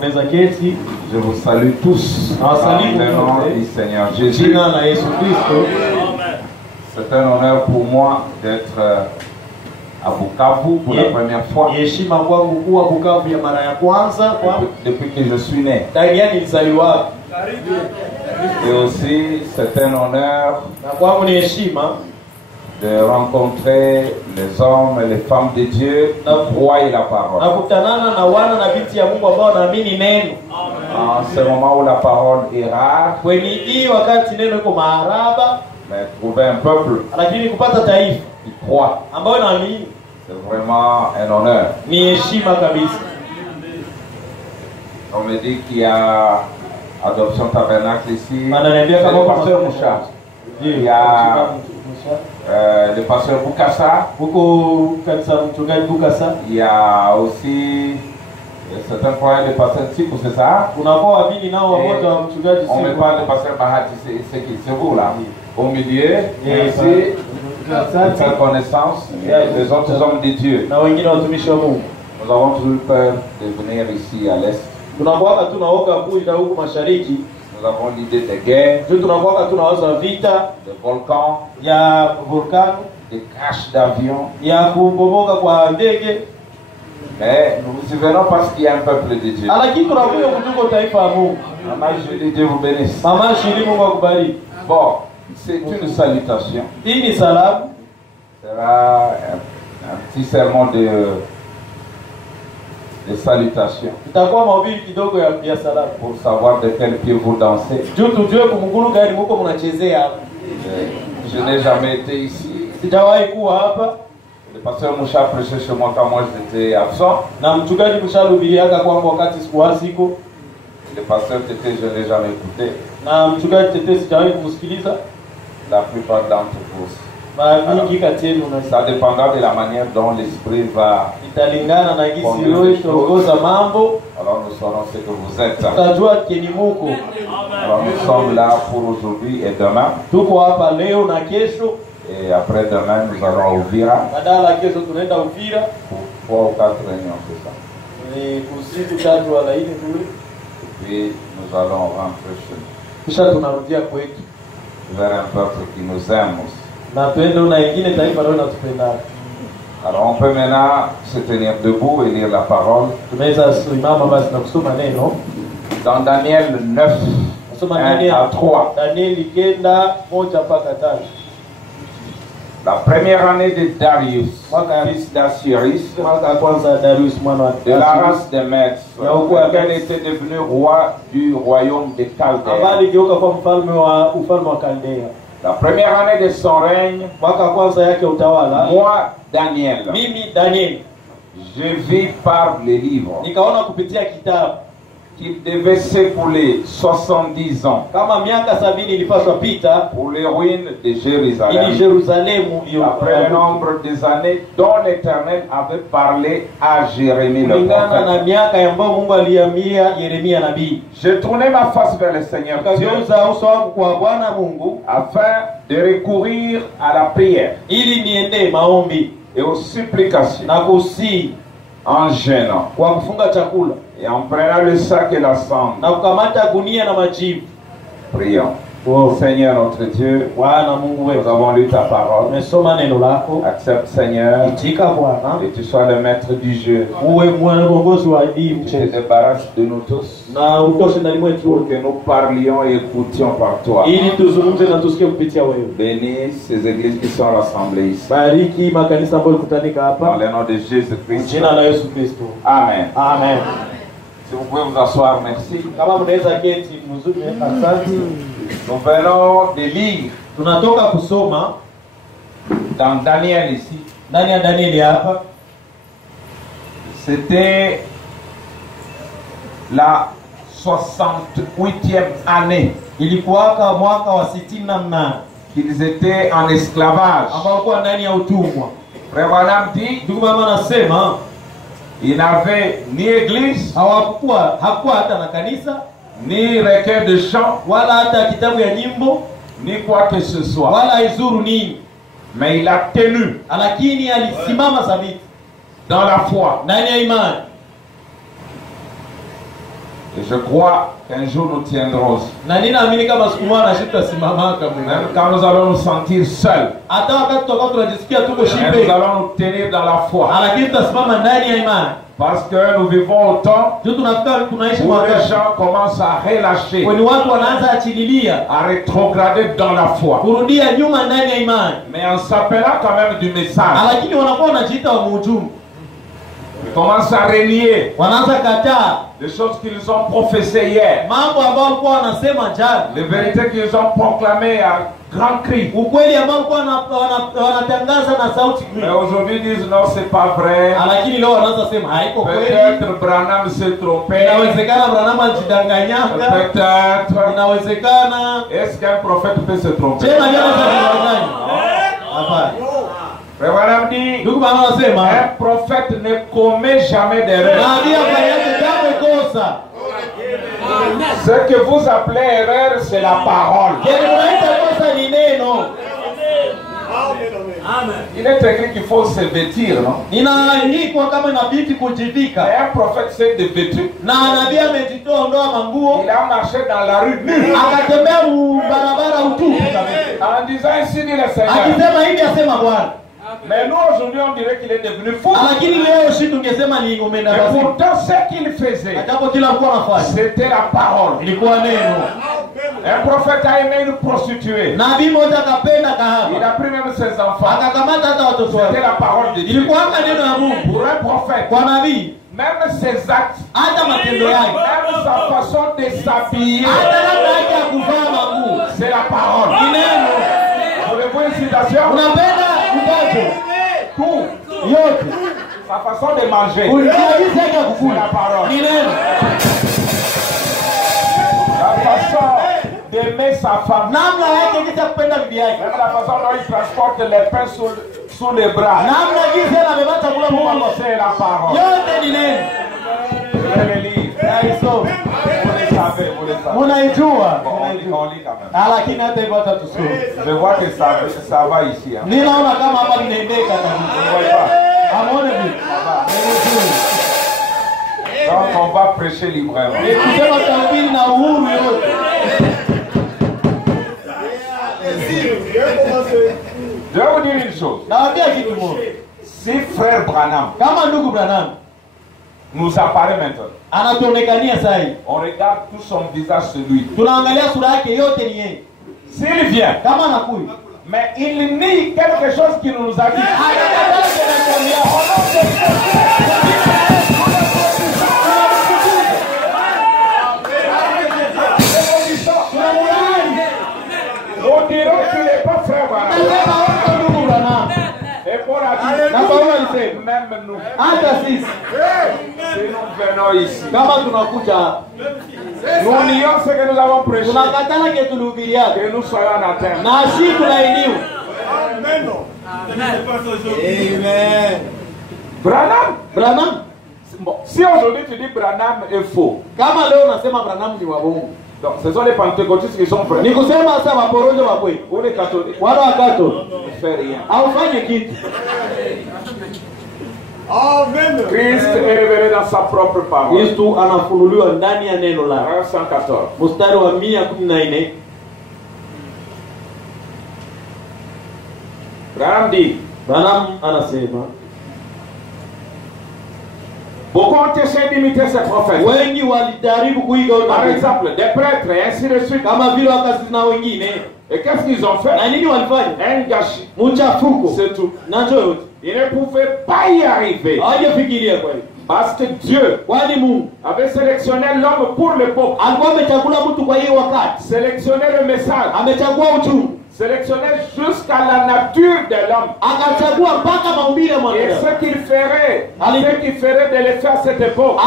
Je vous salue tous dans le nom du Seigneur Jésus. C'est un honneur pour moi d'être à Bukavu pour la première fois. Depuis que je suis né. Et aussi, c'est un honneur de rencontrer les hommes et les femmes de Dieu qui croient la parole. En ce moment où la parole est rare, mais trouver un peuple qui croit, c'est vraiment un honneur. On me dit qu'il y a Adoption Tabernacle ici. C'est le pasteur Moucha. Il y a le pasteur Bukasa. Il y a aussi certains problèmes de pasteur Tipo, c'est ça? On me parle de pasteur Bahati, c'est vous là. Au milieu, et aussi, faire connaissance des autres hommes de Dieu. Nous avons toujours peur de venir ici à l'Est. Nous avons l'idée de guerre, de volcans, de crash d'avions. Mais nous y venons parce qu'il y a un peuple de Dieu. Maman, je dis Dieu vous bénisse. Bon, c'est une salutation. Ce sera un petit sermon de salutation. Pour savoir de quel pied vous dansez. Je n'ai jamais été ici. Le pasteur Moucha prêchait chez moi quand moi j'étais absent. Le pasteur Tété, je ne l'ai jamais écouté. La plupart d'entre vous. Ça dépendra de la manière dont l'esprit va conduire les choses. Alors nous saurons ce que vous êtes. Alors nous sommes là pour aujourd'hui et demain. Et après demain nous allons à Uvira pour 3 ou 4 réunions, c'est ça. Et puis nous allons rentrer chez nous vers un peuple qui nous aime aussi. Alors on peut maintenant se tenir debout et lire la parole. Dans Daniel 9, 1 à 3. La première année de Darius, fils d'Assyris, de la race des Mèdes, lequel était devenu roi du royaume des Chaldéens. La première année de son règne, moi, Daniel, je vis par les livres qu'il devait s'écouler 70 ans pour les ruines de Jérusalem, après le nombre des années dont l'Éternel avait parlé à Jérémie le prophète. Je tournais ma face vers le Seigneur Dieu afin de recourir à la prière et aux supplications en jeûnant et en prenant le sac et la cendre. Prions. Seigneur notre Dieu, nous avons lu ta parole. Accepte, Seigneur, et tu sois le maître du jeu. Tu te débarrasses de nous tous pour que nous parlions et écoutions par toi. Bénis ces églises qui sont rassemblées ici. Dans le nom de Jésus-Christ. Amen. Amen. Si vous pouvez vous asseoir, merci. Nous venons de lire dans Daniel ici. C'était la 68e année qu'ils étaient en esclavage. Frère Branham dit, il n'avait ni église, ni recueil de chants, ni quoi que ce soit. Mais il a tenu dans la foi. Et je crois qu'un jour nous tiendrons aussi. Même quand nous allons nous sentir seuls. Et nous allons nous tenir dans la foi. Parce que nous vivons au temps où les gens commencent à relâcher, à rétrograder dans la foi. Mais en s'appelant quand même du message, ils commencent à renier les choses qu'ils ont professées hier, les vérités qu'ils ont proclamées à grand cri. Mais aujourd'hui ils disent non, c'est pas vrai. Peut-être Branham s'est trompé. Peut-être. Est-ce qu'un prophète peut se tromper? Frère Branham dit, un prophète ne commet jamais d'erreur. Ce que vous appelez erreur, c'est la parole. Il est écrit qu'il faut se vêtir, non? Et un prophète s'est dévêtu. Il a marché dans la rue nu, en disant ainsi dit le Seigneur. Mais nous aujourd'hui on dirait qu'il est devenu fou. Mais pourtant ce qu'il faisait, c'était la parole. Un prophète a aimé une prostituée. Il a pris même ses enfants. C'était la parole de Dieu. Pour un prophète, même ses actes, même sa façon de s'habiller, c'est la parole. Voulez-vous une citation? Tout. Sa façon de manger, c'est la parole. La façon d'aimer sa femme, même la façon dont il transporte les pains sous les bras, c'est la parole. Je vais le lire. Vous le savez. On lit quand même. Je vois que ça va ici. Hein. Donc on va prêcher librement. Je vais vous dire une chose. Si frère Branham nous apparaît maintenant, on regarde tout son visage sur lui. S'il vient, mais il nie quelque chose qu'il nous a dit. On dirait qu'il n'est pas frère Branham. Et pour la dire, même nous, si nous venons ici, nous nions ce que nous avons prêché, que nous soyons en atteinte. Amen. Branham. Bon, si aujourd'hui tu dis Branham est faux, donc ce sont les pentecôtistes qui sont vrais. Ou les catholiques. Ne fait rien. Christ est révélé dans sa propre parole. 114. Branham anasema beaucoup ont essayé d'imiter ces prophètes. Par exemple, des prêtres et ainsi de suite. Et qu'est-ce qu'ils ont fait? Un gâchis. C'est tout. Ils ne pouvaient pas y arriver. Parce que Dieu avait sélectionné l'homme pour le peuple. Sélectionné le message. Sélectionné jusqu'à la nature de l'homme. Et ce qu'il ferait de le faire à cette époque,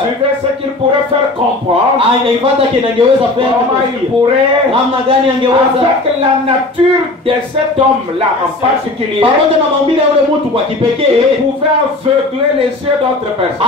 suivez ce qu'il pourrait faire comprendre, comment il pourrait, avec la nature de cet homme-là en particulier, il pouvait aveugler les yeux d'autres personnes.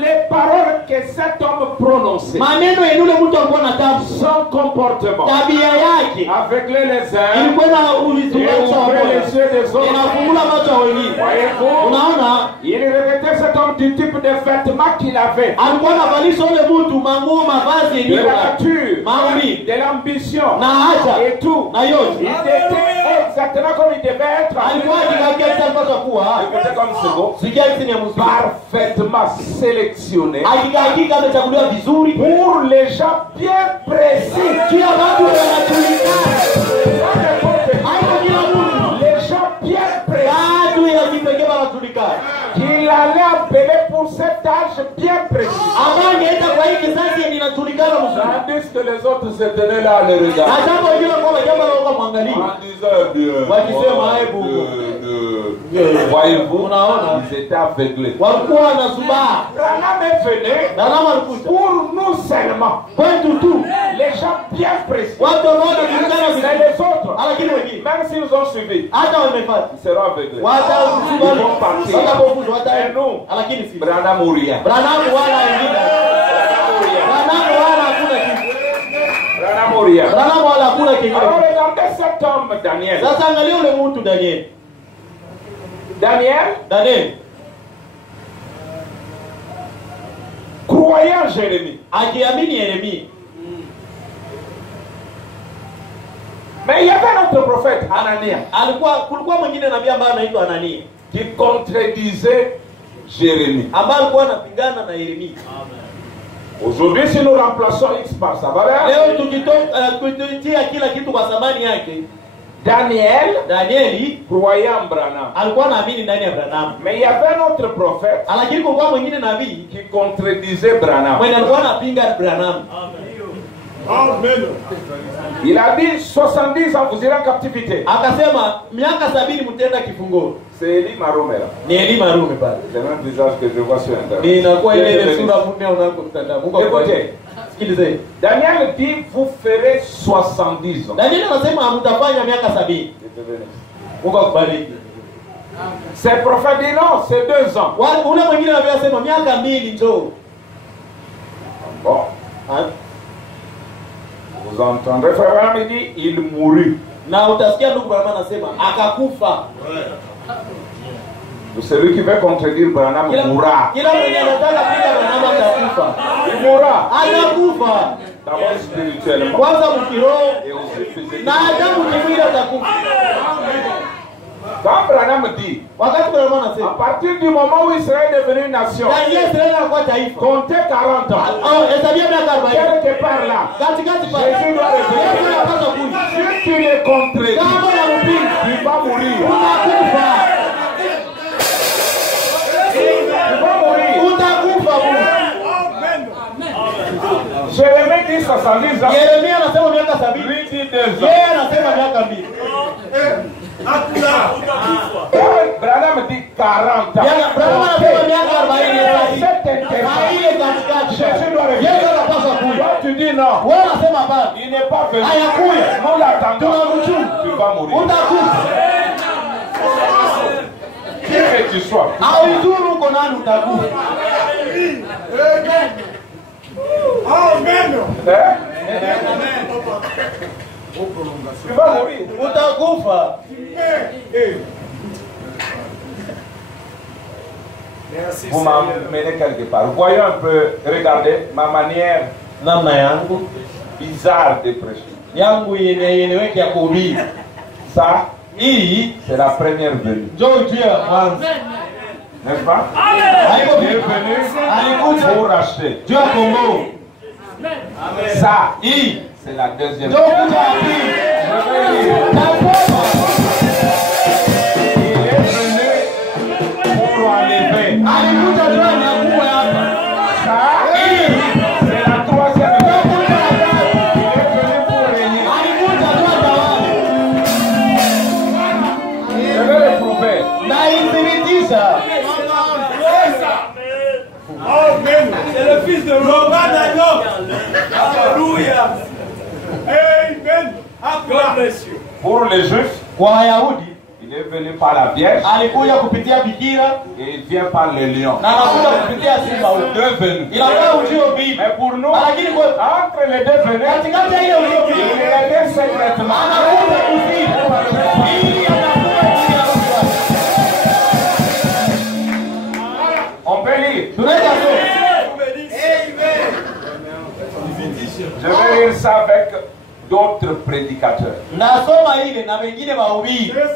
Les paroles que que cet homme prononçait, maneno ya yule mtu alikuwa na tabu, son comportement, tabia yake aveuglait les uns ilikuwa na et ulizuganisha ouvrait wamoja, les yeux des autres. inafungula macho ya wengine. Voyez-vous, Unaona, il revêtait cet homme du type de vêtements qu'il avait, alikuwa anavalisha ule mtu manguo, mavazi de yenyewe, la nature, maombi de l'ambition na haja et tout. na Il yote. était exactement comme il devait être. Alikuwa akikaketi alipaswa kuwa Écoutez comme c'est beau. sikia chini ya muziki, Parfaitement sélectionné hakika amechaguliwa vizuri pour les gens bien précis. juu ya watu wanajulikana. Haiko kila mtu, Les gens bien précis watu ya kipekee wanajulikana, qu'il allait appeler pour cet âge bien précis. ambaye angeenda kwa hii kizazi inajulikana mzuri. Tandis que les autres se tenaient là à le Na regarder. jambo hilo kwa jambo la kwa mwangalia. En disant bien. Wakisema aibu. Voyez-vous, Unaona? ils étaient aveuglés. Walikuwa wanasubaa. Branham est venu Na kama alikuja pour nous seulement. kwetu tu Les gens bien précis. watu ambao wanajulikana Mais vizuri, les autres, lakini wengine même s'ils ont suivi, hata wamefuata ils seront aveuglés. watakubali watakapofuzu wataenda, lakini si Branham ou rien. Branham wala wengine. Branham wala hakuna kitu. Branham ou rien. Branham wala hakuna Alors kingine. regardez cet homme Daniel. Sasa angalia ule mtu Daniel. Daniel, croyant Jérémie. Akiamini Yeremia. Mais il y avait notre prophète Anania Kulikuwa mwingine nabii ambaye anaitwa Anania qui contredisait Jérémie. ambaye alikuwa anapingana na Yeremia. Aujourd'hui, si nous remplaçons X par sa valeur, Leo tukitia kila kitu kwa thamani yake, Danieli croyant Branham. alikuwa anaamini ndani ya Branham. Mais il y avait un autre prophète Lakini kulikuwa mwingine nabii qui contredisait Branham. mwenye alikuwa anapinga Branham. Il a dit 70 ans vous irez en captivité. Akasema miaka 70 mtenda kifungo. C'est Eli Maromera. Ni Eli Marume pale. C'est le même visage que je vois sur internet. Ni inakuwa ile sura munne unako mtandao. Mungu Écoutez, sikilize. Daniel dit vous ferez 70 ans. Danieli anasema mtafanya miaka 70. Mungu akubariki. Ces prophètes disent non, c'est 2 ans. Ule mwingine anasema miaka 2 njoo. Bon. Vous entendrez, frère Branham dit il mourut. Na utasikia ndugu Branham anasema akakufa. Celui qui veut contredire Branham mourra. Kila mwenye anataka kupinga Branham atakufa. Il mourra. Atakufa. D'abord spirituellement. Kwanza mkiroho Et aussi physiquement. na hata mkimwili atakufa. Quand Branham dit, Wakati Branham à anasema partir du moment où Israël est devenu nation, tangia Israeli anakuwa taifa. comptez 40 ans. Hesabia miaka 40. Quelque part là, Katikati pale. Jésus doit revenir. Yesu anapaswa kuja. Si tu les contredis, Kama unampinga tu vas mourir. utakufa. Tu vas mourir. Utakufa Mungu. Jérémie dit 70 ans. Yeremia anasema miaka 70. Lui dit 2 ans. Yeye anasema miaka 2. Branham dit 40 ans. Branham anasema miaka 40. Cette intervalle, Ile katikati. Jésus doit revenir. Yesu anapaswa kuja. Toi, tu dis non. Wewe unasema bado. Il n'est pas venu. Hayakuja. Nous l'attendons. Tunamchunga. Tu vas mourir. Utakufa. Qui que tu sois. Au iduru uko nani utakufa. Hein? Tu vas mourir. Utakufa. Vous m'emmenez quelque part. Voyons un peu, regardez ma manière Namna yangu bizarre de prêcher. yangu yeneweke ya kuhubiri. Ça, Hii c'est la première venue. njoo juu ya kwanza. N'est-ce pas? Haiko Il est venu pour racheter. juu ya Kongo. Ça, Hii c'est la deuxième njoo venue. kuja ya pili. Il est venu pour enlever. Alikuja juu ya nyakuwe hapa. Ça, c'est la troisième venue. Il est venu pour régner. Alikuja juu ya tawala. Je vais le prouver. Na ithibitisha. C'est le fils de Robert Daniel. Alléluia. Amen. Acclame, monsieur. Pour les Juifs, Kwa Wayahudi il est venu par la Vierge alikuja kupitia bikira et il vient par les lions. na anakuja kupitia simba huko. Deux venus. Inakuwa ujio nous, entre les deux fenêtres, il était secrètement. On peut lire. Je vais lire ça avec d'autres prédicateurs.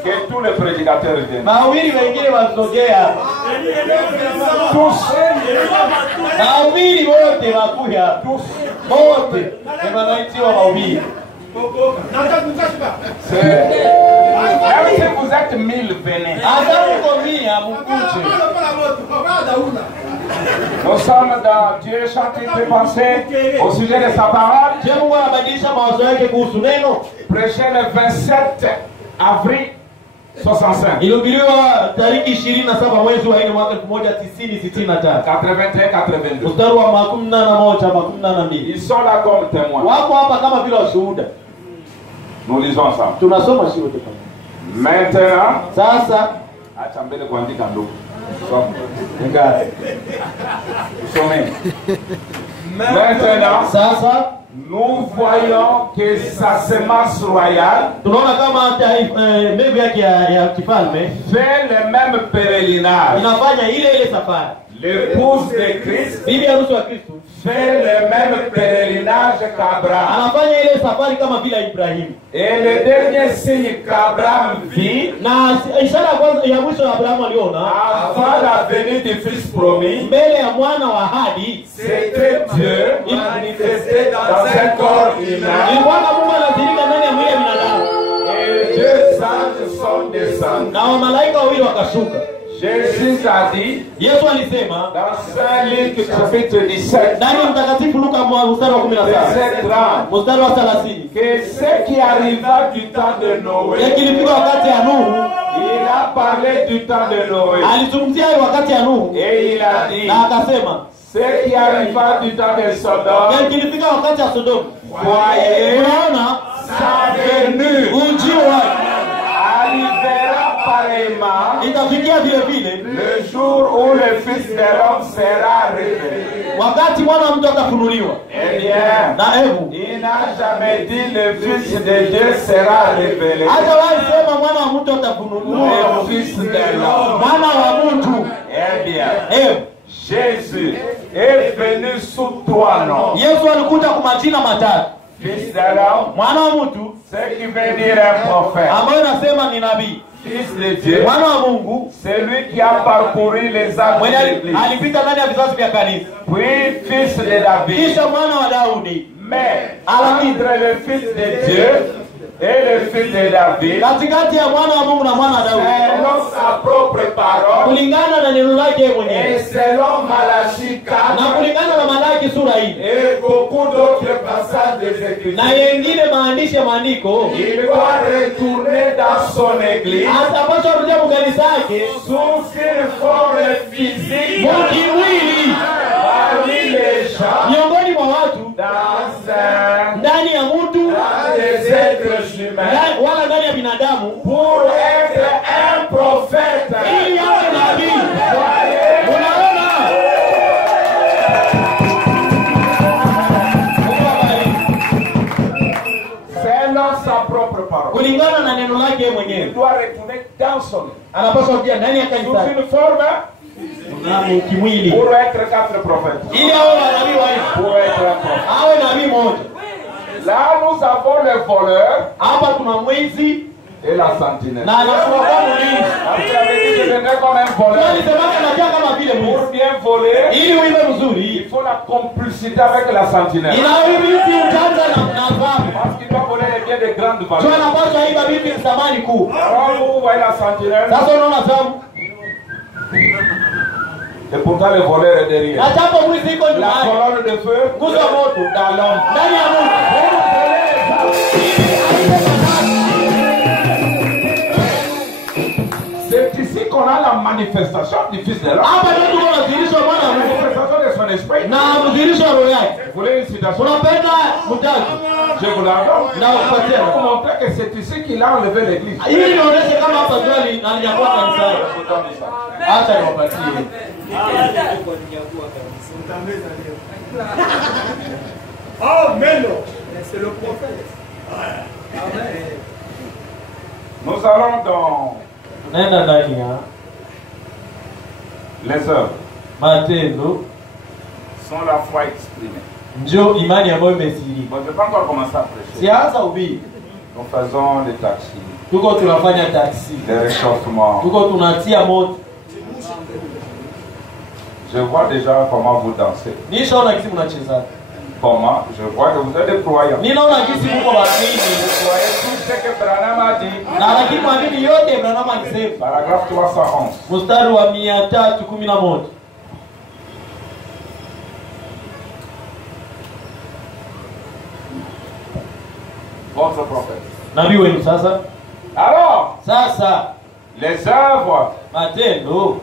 Que tous les prédicateurs viennent. Tous. Même si vous êtes 1000, venez. Nous sommes dans Dieu chapitre pensée au sujet de sa parole. Prêché le 27 avril 65. 81-82. Ils sont là comme témoins. Nous lisons ensemble. Maintenant, maintenant, nous voyons que sa semence royale fait le même pèlerinage. L'épouse de Christ fait le même pèlerinage qu'Abraham. Et le dernier signe qu'Abraham vit avant la venue du Fils promis, c'était Dieu manifesté dans un corps humain. Et deux anges sont descendus. Jésus a dit dans Saint Luc chapitre 17 que ce qui arriva du temps de Noé, il a parlé du temps de Noé et il a dit ce qui arriva du temps de Sodome, voyez sa venue arrivera pareillement le jour où le Fils de l'homme sera révélé. Eh bien, il n'a jamais dit le Fils de Dieu sera révélé. Le Fils de l'homme. Eh bien, Jésus est venu sous trois noms. Fils de l'homme, ce qui veut dire un prophète. Fils de Dieu, c'est lui qui a parcouru les âges de l'Église. Puis fils de David. Mais entre le Fils de Dieu et le Fils de David, selon sa propre parole et selon Malachie 4 et beaucoup d'autres passages des Écritures, il doit retourner dans son église sous une forme physique parmi les gens, dans des êtres humains, pour être un prophète. Selon sa propre parole, il doit retourner dans son sous une forme pour être 4 prophètes. Pour être un prophète. Là, nous avons le voleur et la sentinelle. Je viendrai comme un voleur. Pour bien voler, il faut la complicité avec la sentinelle. Parce qu'il doit voler les biens de grande valeur. Alors, vous voyez la sentinelle. Et pourtant le voleur est derrière. La colonne de feu dans l'homme. C'est ici qu'on a la manifestation du Fils de l'homme. La manifestation de son esprit. Vous voulez une citation? Je vous la donne. Pour vous montrer que c'est ici qu'il a enlevé l'église. Amen. C'est le prophète. Nous allons dans les œuvres. Matendo Sont la foi exprimée. ndio imani ambayo imesiri. Bon, je vais pas encore commencer à prêcher. Sianza ubiri. Nous faisons des taxis, Tuko tunafanya taksi. des réchauffements. Tuko tunatia moto. Je vois déjà comment vous dansez. Nishaona kisi mnacheza. Comment? Je vois que vous êtes des croyants. Ninaona kisi mko waamini. Vous voyez tout ce que Branham a dit. Na lakini mwamini yote Branham alisema. Paragraphe 311. Mstari wa 311. Votre prophète. Nabii wenu sasa. Alors, Sasa les œuvres matendo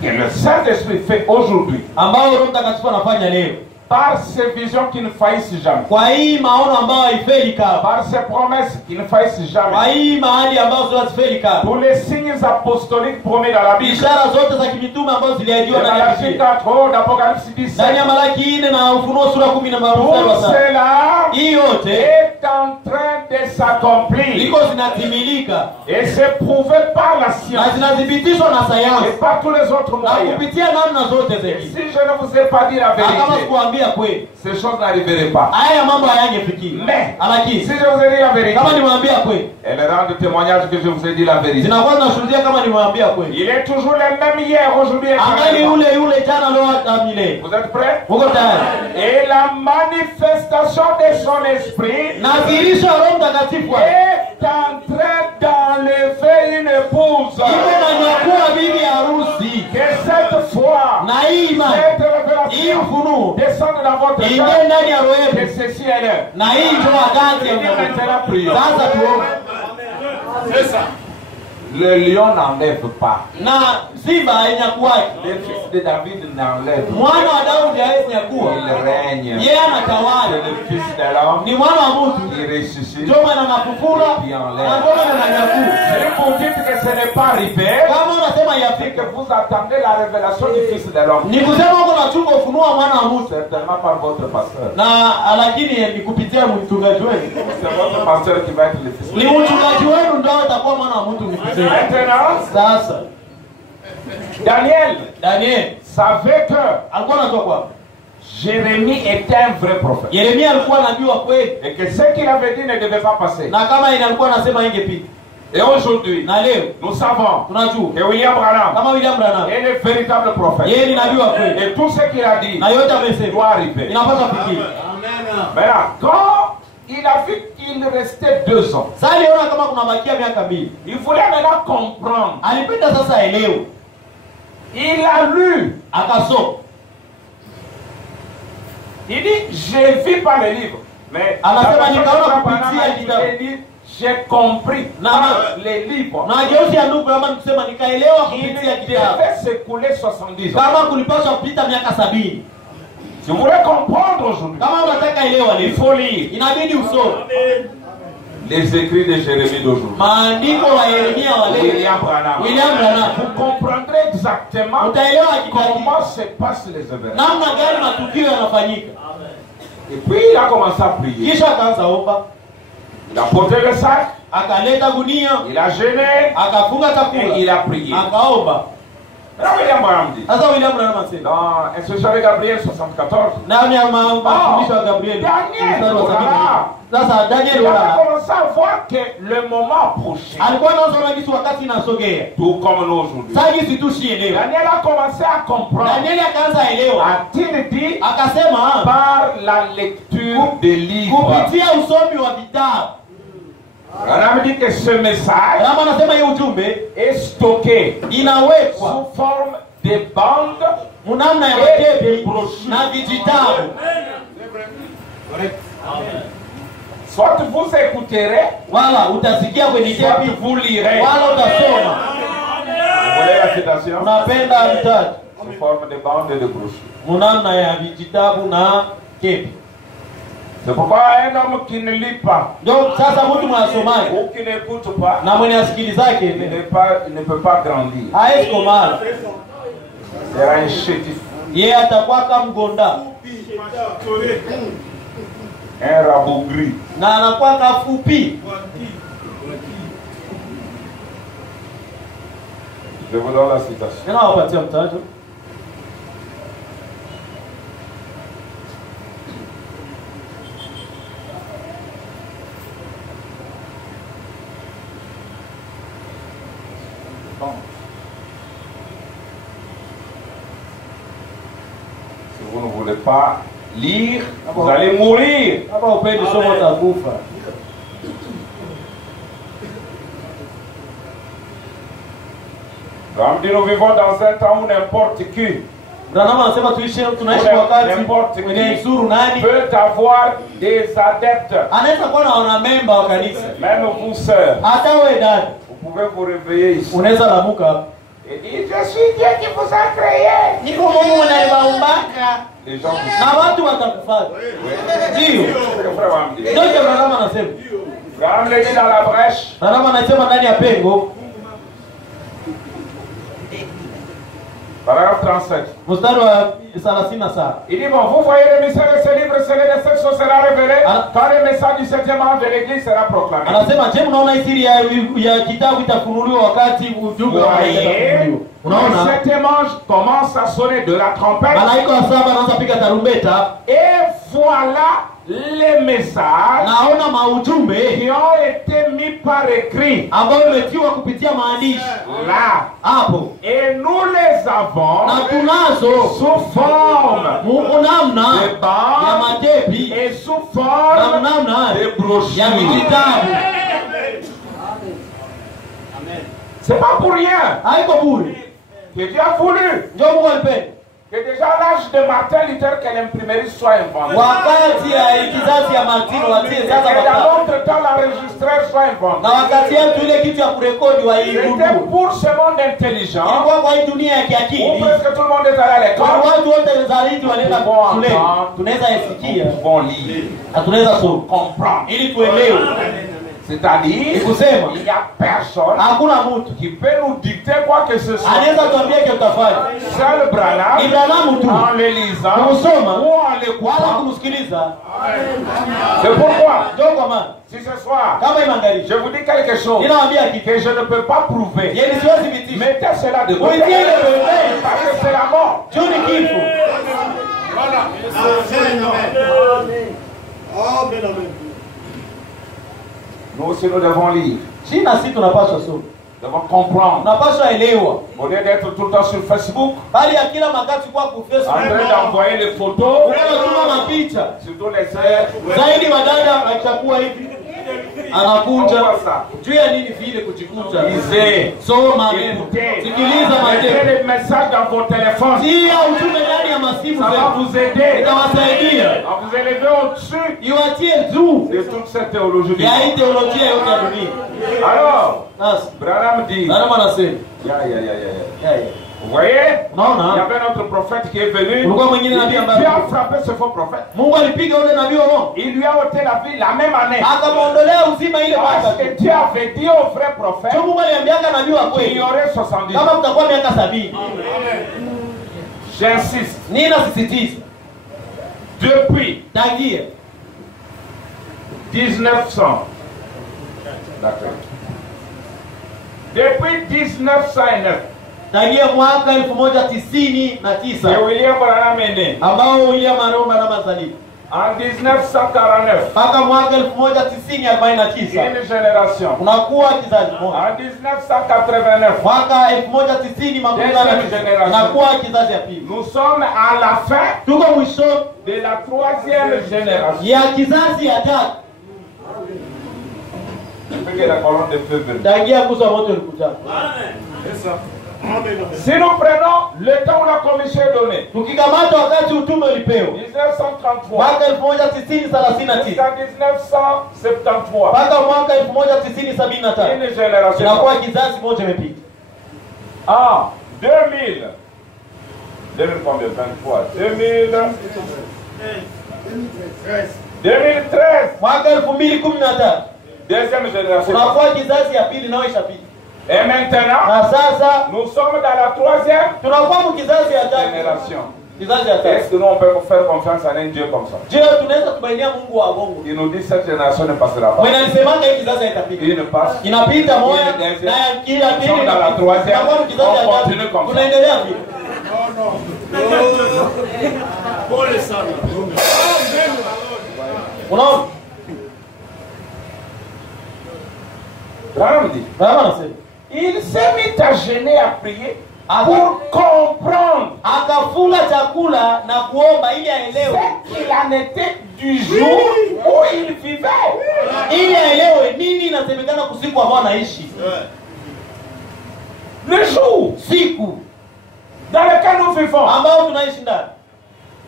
que le Saint-Esprit fait aujourd'hui, ambao Roho Mtakatifu anafanya leo. par ces visions qui ne faillissent jamais, Kwa hii maono ambayo haifeli kama. par ces promesses qui ne faillissent Kwa jamais, hii mahali ambazo hazifeli kama. tous les signes apostoliques promis dans la Bible, Ishara zote za kimitume ambazo ziliahidiwa de ndani ya Malachie Biblia. 4, d'Apocalypse Ndani ya 17, Malaki 4 na Ufunuo sura 10 na mstari wa tout 7. cela Hii yote est en train de s'accomplir liko zinatimilika et c'est prouvé par la na science zinathibitishwa na et sayansi par tous les autres na moyens. kupitia namna zote Et zingine. si je ne vous ai pas dit la Na kama vérité, sikuambia kweli, ces choses n'arriveraient pas. haya mambo hayangefikia. Mais Lakini si je vous ai dit la vérité, kama nimwambia kweli, elle rend témoignage que je vous ai dit la vérité. zinakuwa zinashuhudia kama nimwambia kweli. Il est toujours le même hier, aujourd'hui et Angali éternellement. yule jana leo hata milele. Vous êtes prêts? Uko tayari? Et la manifestation de son esprit Na dhihirisho la Roho Mtakatifu est en train d'enlever une épouse. iko na nyakua bibi harusi. Que cette foi, Na hii imani, cette hii révélation ufunuo descende dans votre ingie cœur. ndani ya roho Que yenu. ceci est l'heure. Na hii ndio wakati Et bien maintenant, prions. sasa tuombe. C'est ça. Le lion n'enlève pas. Na simba hainyakuaje. Le fils de David n'enlève pas. Mwana wa Daudi hawezi nyakua. Il règne. Yeye C'est anatawala. le fils de l'homme Ni mwana wa mtu. qui ressuscite. Ndio maana anafufura na ndio maana ananyakua. Si vous dites que ce n'est pas arrivé, Kama unasema c'est yafika, que vous attendez la révélation du fils de l'homme. ni kusema uko nachunga ufunuo wa mwana wa mtu. Certainement par votre pasteur. Na lakini ni kupitia mchungaji wenu. C'est votre pasteur qui va être le fils de Ni l'homme. mchungaji wenu ndio atakuwa mwana wa mtu ni kusema. Maintenant, Sasa Daniel savait que alikuwa anatoka kwa Jérémie était un vrai prophète. Yeremia alikuwa nabii wa kweli. Et que ce qu'il avait dit ne devait pas passer. Na kama alikuwa anasema ingepita. Et aujourd'hui, Na leo nous savons tunajua que William Branham kama William Branham est le véritable prophète. yeye ni nabii wa kweli. Et tout ce qu'il a dit Na yote amesema doit arriver. inapaswa kufikia. Maintenant, quand il a vu qu'il restait 2 ans, Sasa aliona kama kuna bakia miaka 2. il voulait maintenant comprendre. Alipenda sasa elewe. Il a lu. Akasoma. Il dit, j'ai vu par le livre. Mais Alors, la c'est personne pas de Nicolas Branham Kupiti, a il dit, dit, j'ai compris Non, par non. les livres. Na geusi ya ndugu kama nikisema nikaelewa Il kupitia kitabu. devait s'écouler 70 ans. Kama kulipaswa kupita miaka 70. Si vous voulez comprendre aujourd'hui, Kama unataka elewa il leo, faut lire inabidi usome les écrits de Jérémie d'aujourd'hui. maandiko ya Yeremia wa leo. William Branham. William Branham. Vous comprendrez exactement Utaelewa kitabu comment se passent les événements. namna gani matukio yanafanyika. Et puis il a commencé à prier. Kisha akaanza omba, Il a porté le sac, akaleta gunia, il a jeûné akafunga et chakula, il a prié. akaomba. Alors William Branham dit, Sasa William Branham anasema dans Instruction de Gabriel 74, ndani ya mafundisho ya Gabriel Daniel, mstari wa 70. Sasa Daniel il a wala commencé à voir que le moment approchait. alikuwa anaona kitu wakati inasogea. Tout comme nous aujourd'hui. Sasa hizi tushielewa. Daniel a commencé à comprendre. Daniel akaanza elewa. A-t-il dit Akasema par la lecture des livres. kupitia usomi wa vitabu. On a dit que ce message Kama anasema hiyo ujumbe est stocké inawekwa sous forme de bandes munamna ya et matepe de brochures. na vijitabu. Soit vous écouterez, Wala utasikia kwenye soit tepi, vous lirez. wala utasoma. Vous voulez la citation? Unapenda vitabu Sous forme de bandes et de brochures. munamna ya vijitabu na tepi. C'est pourquoi un homme qui ne lit pas Ndio sasa mtu mwasomaji ou qui n'écoute pas, na mwenye asikili zake il ne peut pas grandir. haezi komala. sera un chétif. Yeye atakuwa kama mgonda. Un rabougri. Na anakuwa kafupi. Je vous donne la citation. Ninawapatia mtajo. Si vous ne voulez pas lire, vous allez mourir. Hapa upendi somo utakufa. Nous vivons dans un temps où n'importe qui Branham anasema tunaishi wakati mwenye nzuru nani peut avoir des adeptes. anaweza kuwa na wanamemba wa kanisa. Même vous sœurs, Hata wewe dada vous pouvez vous réveiller ici unaweza lamuka hapa. et dire je suis Dieu qui vous a créé. Niko Mungu anayebaumbaka. Les gens vous Na watu watakufuata. Ndio. Ndio disent. Branham anasema. Branham le dit dans la brèche. Branham anasema ndani ya pengo Paragraphe 37. mstari wa 37. Il dit bon, vous voyez le mystère de ce livre, ce de cette chose sera révélé, quand le message du 7e ange de l'église sera proclamé. Anasema je, mnaona siri ya kitabu itafunuliwa wakati ujumbe wa malaika utafunuliwa. Le Unaona? 7e ange commence à sonner de la trompette. Malaika wa saba anaanza piga tarumbeta. Et voilà les messages Naona maujumbe qui ont été mis par écrit ambayo imetiwa kupitia maandishi là. hapo. Et nous les avons Na tunazo sous forme namna de ya bandes matepi et sous na forme namna de ya brochures. vijitabu. C'est pas pour rien Haiko bure. que Dieu a voulu Ndio Mungu alipenda. que déjà à l'âge de Martin Luther que l'imprimerie soit inventée. Wakati ya kizazi ya Martino watie Et sasa que baba. dans notre temps l'enregistreur soit inventé. Na wakati yetu ile kitu ya kurekodi wa hii C'était dunia. pour ce monde intelligent Ilikuwa kwa hii dunia ya où kiakili. presque tout le monde est allé à Kwa l'école. watu wote zaidi wanaenda shule. Tunaweza yasikia Bon lire, na tunaweza soma comprendre. ili tuelewe. C'est-à-dire, Ni kusema il n'y a personne hakuna mtu qui peut nous dicter quoi que ce soit. anaweza tuambia kile utafanya. Seul Branham, Ni Branham tu. en le lisant Kusoma ou en wala l'écoutant. kumsikiliza. C'est pourquoi, Ndio kwa maana si ce soir, kama imangarisha je vous dis quelque chose ninawaambia kitu que je ne peux pas prouver, yeye siwezi thibitisha. mettez cela de côté. Uitie ile pembeni. Parce que c'est la mort. Juni kifo. Nous aussi, nous devons lire. Sisi na sisi tunapaswa soma. Nous devons comprendre. Tunapaswa elewa. Au lieu d'être tout le temps sur Facebook, Bali ya kila makati kwa ku en Facebook. train d'envoyer les photos, Unatuma mapicha. surtout les sœurs. Zaidi wadada akishakuwa hivi anakuja Pourquoi ça? juu ya nini vile kujikuta. Lisez, Soma neno. écoutez, Sikiliza mettez maneno. les messages dans vos téléphones. Tia ujumbe ndani ya masimu Ça va zenu. vous aider Itawasaidia. à vous élever au-dessus Iwatie juu de toute cette théologie. ya hii teolojia yote ya dunia. Alors, Sasa Branham dit, Branham anasema, vous voyez, il y unaona avait notre prophète qui est venu, Ulikuwa mwingine il nabii Dieu ambaye a frappé ce faux prophète. Mungu alipiga yule nabii wa Mungu. Il lui a ôté la vie la même année. Akamwondolea uzima ile Parce mwaka. que Dieu avait dit au vrai prophète Sio Mungu aliambiaka nabii wa qu'il kweli. y aurait 70 ans. Kama mtakuwa miaka 70. J'insiste, Nina sisitiza. depuis Tangia 1900, d'accord. Depuis 1909, tangia mwaka 1999 et William Branham est né. ambao William Branham azaliwa. En 1949, Mpaka mwaka 1949 une génération. unakuwa kizazi moja. En 1989, Mwaka 1989 unakuwa kizazi ya pili. nous sommes à la fin Tuko mwisho de la 3e génération. ya kizazi ya tatu. Depuis que la colonne de feu venue. Tangia nguzo ya moto ilikuja. Si nous prenons le temps où la commission est donnée, Tukikamata wakati utume ulipewa 1933 mwaka 1939 jusqu'à 1973, mpaka mwaka 1975 une génération. inakuwa kizazi moja imepita. En 2000, 2000 combien? 23, 2013, Mwaka 2013 deuxième génération. unakuwa kizazi ya pili nayo ishapita. Et maintenant, Na sasa nous sommes dans la troisième tunakuwa mkizazi ya tatu. génération. Kizazi ya Est-ce tatu. que nous on peut faire confiance à un Dieu comme ça? Je tunaweza kubainia Mungu wa Mungu. Il nous dit cette génération ne passera pas. Mwenye alisemanga hii kizazi itapita. Il ne passe. Inapita moja Il est na kila Nous sommes dans la troisième. tunakuwa mkizazi ya On tatu. continue comme ça. Tunaendelea vile. Pole sana. Unaona? Branham dit, Baba anasema il s'est mis à jeûner, à prier pour comprendre akafunga chakula na kuomba ili aelewe. ce qu'il en était du jour où il vivait. Ili aelewe nini inasemekana kusiku ambao anaishi. Le jour Siku dans lequel nous vivons, ambao tunaishi ndani.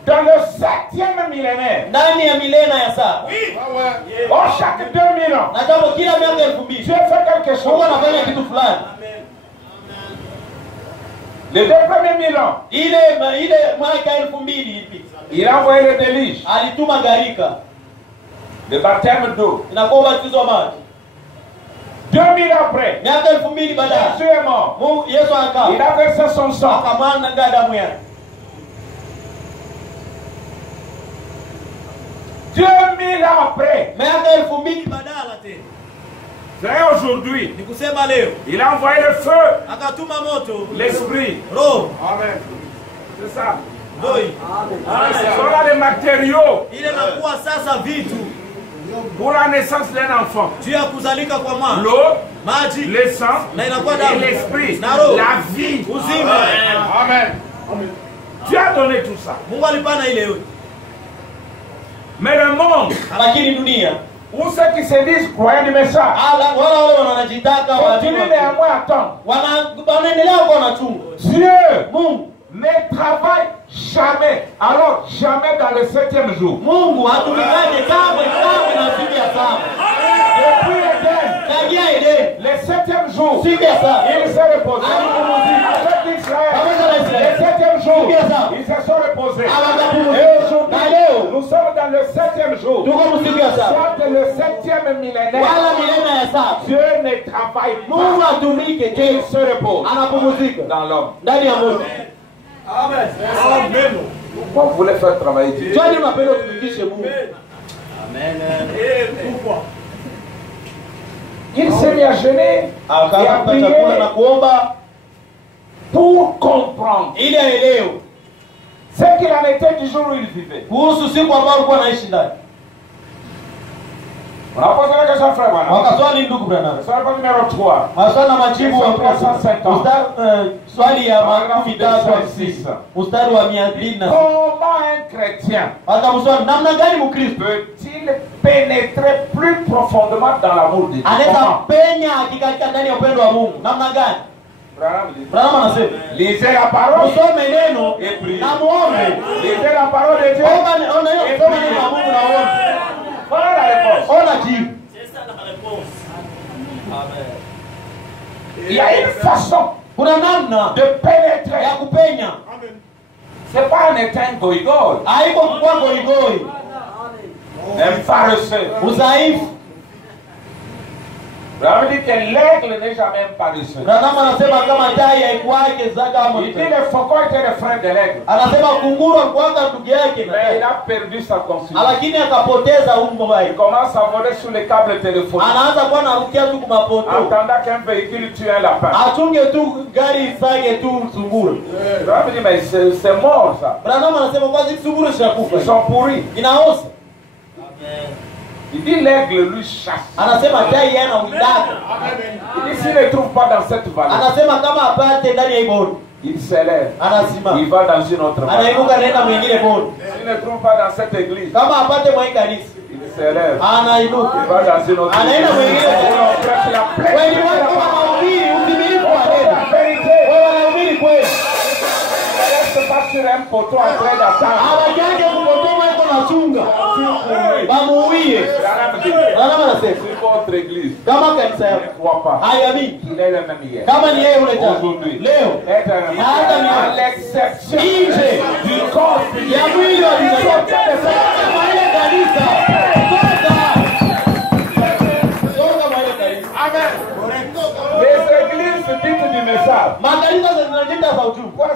dans le 7e millénaire, Ndani ya milena ya saba. chaque 2000 ans, Na kama kila miaka 2000 Dieu fait quelque Mungu chose. anafanya kitu fulani. Les 2 premiers 1000 ans, Ile mwaka 2000 hivi il a envoyé le déluge, alituma gharika le baptême d'eau. inakuwa ubatizo wa maji. 2000 ans après, Miaka 2000 baadaye Jésus est mort. Mungu Yesu akafa. Il a versé son sang. Akamwaga damu yake. 2000 ans après, Miaka 2000 baadaye tena. c'est aujourd'hui, Ni kusema leo il a envoyé le feu, akatuma moto, l'esprit. roho, Amen. C'est ça. doi. Ce sont là les matériaux Ile nakuwa sasa vitu pour la naissance d'un enfant. juu ya kuzalika kwa mwana. L'eau, Maji le sang na inakuwa et damu. l'esprit. Na roho. La vie. Uzima. Amen. Dieu a donné tout ça. Mungu alipana ile yote. Mais le monde, Lakini dunia où ceux qui se disent croyants du message, wale wanajitaka continuent néanmoins à attendre. wanaendelea kuwa na chungu. Dieu Mungu ne travaille jamais. Alors, jamais dans le 7e jour. Mungu hatumikaje kamwe na siku ya saba. Depuis Éden, Tangia Edeni le 7e jour, siku ya saba il s'est reposé. Avec Israël, pamoja na le Israeli 7e jour, Siku ya saba. ils se sont reposés. Hawakapumzika. Et aujourd'hui, Na leo nous sommes dans le 7e jour. tuko siku ya saba. Soit le 7e millénaire. Wala milena ya saba. Dieu ne travaille Mungu pas. atumike Il je se repose anapumzika dans l'homme. ndani ya Mungu. Amen. Pourquoi vous voulez faire travailler Dieu? Twani unapenda utumikishe Mungu. Pourquoi? Il s'est mis à jeûner et à Akapata prier chakula na kuomba pour comprendre ili aelewe ce qu'il en était du jour où il vivait. kuhusu siku ambayo alikuwa anaishi ndani. On a posé la question, frère. Voilà. Wakaswali ndugu Branham. Question numéro 3. Maswali na majibu wa swali ya makumi tatu hamsini. Mstari wa 200. Comment un chrétien Wakamswali namna gani Mkristo peut-il pénétrer plus profondément dans l'amour de Dieu? anaweza Comment? penya hakika ndani ya upendo wa Mungu? Namna gani? Branham dit, Branham anasema lisez la parole usome neno et priez. na muombe. Lisez la parole de Dieu. Omba ona hiyo soma neno la Mungu na uombe. Voilà la réponse. Ona jibu. Il y a une façon Kuna namna de pénétrer. ya kupenya. C'est pas en étant goïgol, Haiko kwa goigoi. un paresseux. Udhaifu. Branham dit que l'aigle n'est jamais un paresseux. Branham anasema kama tai haikuwake zaka ama. Il dit le faucon était le frère de l'aigle. Anasema kunguru alikuwanga ndugu yake na Mais il tai. a perdu sa constitution. Lakini akapoteza umbo Il wake. commence à voler sur les câbles téléphoniques. Anaanza kuwa narukia tu kumapoto. Attendant qu'un véhicule tue un lapin. Achunge tu gari isage tu sungura. Branham dit, mais c'est mort ça. Branham anasema kwanza sungura zinakufa. Ils sont pourris. Inaosa. Il dit l'aigle lui chasse. Anasema tai yana udaka. Il dit s'il ne trouve pas dans cette vallée, Anasema kama apate ndani ya bonde. il s'élève. Anasimama. Il va dans une autre vallée. Anainuka naenda mwingine bonde. S'il ne trouve pas dans cette église, Kama apate mwa kanisa. il s'élève. Anainuka. Il va dans une autre Anaenda église. mwingine. On prêche la Wewe pleine wako wanahubiri utimilifu wa neno. la vérité. Wewe wanahubiri kweli. Ne reste pas sur un poteau en train d'attendre. Hawajaje kupotoma iko na chunga. Bamuuie. Branham dit, Branham anasema si votre église kama kanisa ne yako croit pas haiamini qu'il est le même hier, kama ni yeye ule jana aujourd'hui, leo éternellement, hata ni à l'exception nje du corps ya mwili wa binadamu kama ile kanisa toka mwa ile kanisa. les églises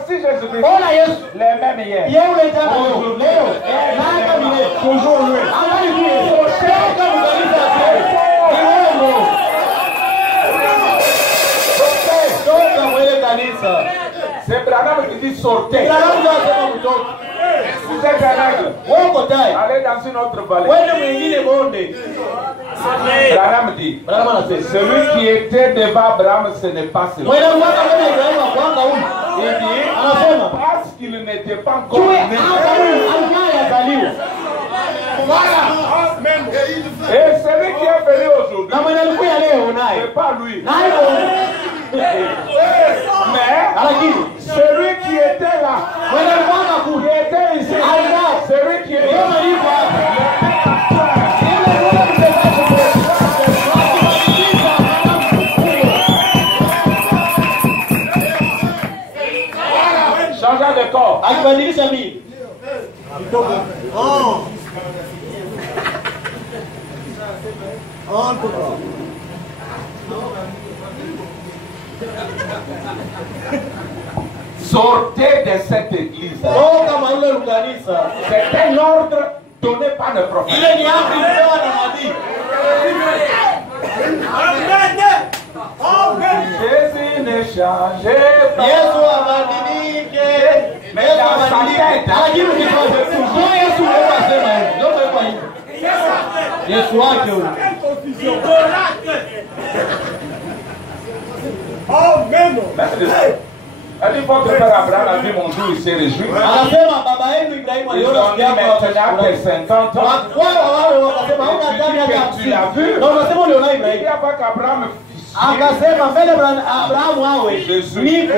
Voici Jésus-Christ. Ona Yesu. Les mêmes hier. Yeye jana leo. Na hata milele. Toujours lui. Angali vile. Toka mkanisa yake. Ni wewe. Toka mwele kanisa. C'est Branham qui dit sortez. Branham anasema mtoke. Vous êtes un aigle. Wako tai. Allez dans une autre vallée. Wende mwingine bonde. Branham dit. Branham anasema Celui qui était devant Abraham, ce n'est pas celui. Mwele mwaka kama Ibrahimu kwanga huyu. Il dit Anasema parce qu'il n'était pas encore tuwe né. Abrahamu aliyezaliwa. Et celui qui est venu aujourd'hui, Na mwenye alikuja leo naye. c'est pas lui. Na hivyo Mais lakini celui qui était là, mwenye alikuwa qui kule était ici, alikuwa celui qui est kama là, hivyo hapa. changeant de corps. Akibadilisha mimi. Sortez de cette église. Toka maile kanisa. C'est un ordre donné par le prophète. Ile ni amri iliyopewa na nabii. Jésus ne changeait pas. Yesu abadilike. Yesu abadilike. Lakini ukifanya sio Yesu wewe asema hivi. Ndio kwa hivyo. Yesu wake huyo. Elle dit votre père Abraham a vu mon jour, il s'est réjoui. Anasema baba yenu Ibrahimu Ils aliona ont siku dit yako maintenant que 50 ans. wao wakasema hauna ndani hata hamsini. Na unasema uliona Il Ibrahimu. n'y a pas qu'Abraham Akasema mbele Abrahamu awe Yesu. niko.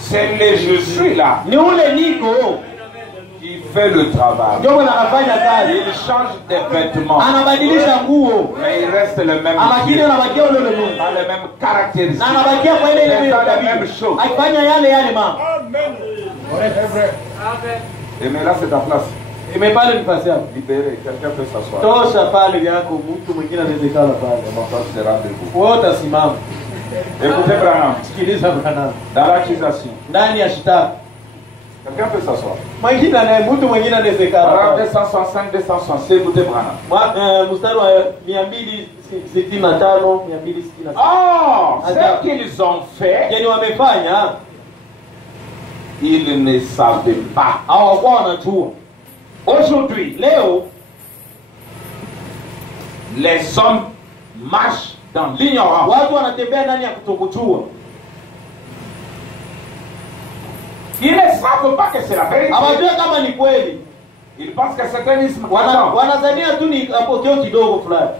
c'est le Jésus là Ni ule niko qui fait le travail. ndio mwana anafanya kazi. Il change de vêtements, Anabadilisha nguo. mais il reste le même Lakini Dieu, anabakia ule ule Mungu. dans les mêmes caractéristiques. Na anabakia kwa ile ile C'est dans la même tabia. chose. Akifanya yale mambo. Et mais là c'est ta place. Imepale nafasi yako. Libéré, quelqu'un peut s'asseoir. Tosha pale yako mtu mwingine anaweza kala pale. Mon temps c'est rendez-vous. Wewe utasimama. Écoutez Branham, Sikiliza Branham. dans l'accusation, Ndani ya shitaka. quelqu'un peut s'asseoir. Mwingine anaye mtu mwingine anaweza kala Paragraphe pale. 265, 266, écoutez Branham. Mstari wa 265, 266. Oh, ce qu'ils ont fait, Yaani wamefanya ils ne savaient pas. hawakuwa wanajua. Aujourd'hui, Leo les hommes marchent dans l'ignorance. watu wanatembea ndani ya kutokujua. Ils ne savent pas que c'est la vérité. Hawajui kama ni kweli. Ils pensent que c'est un isme. Wanadhania tu ni apokeo kidogo fulani.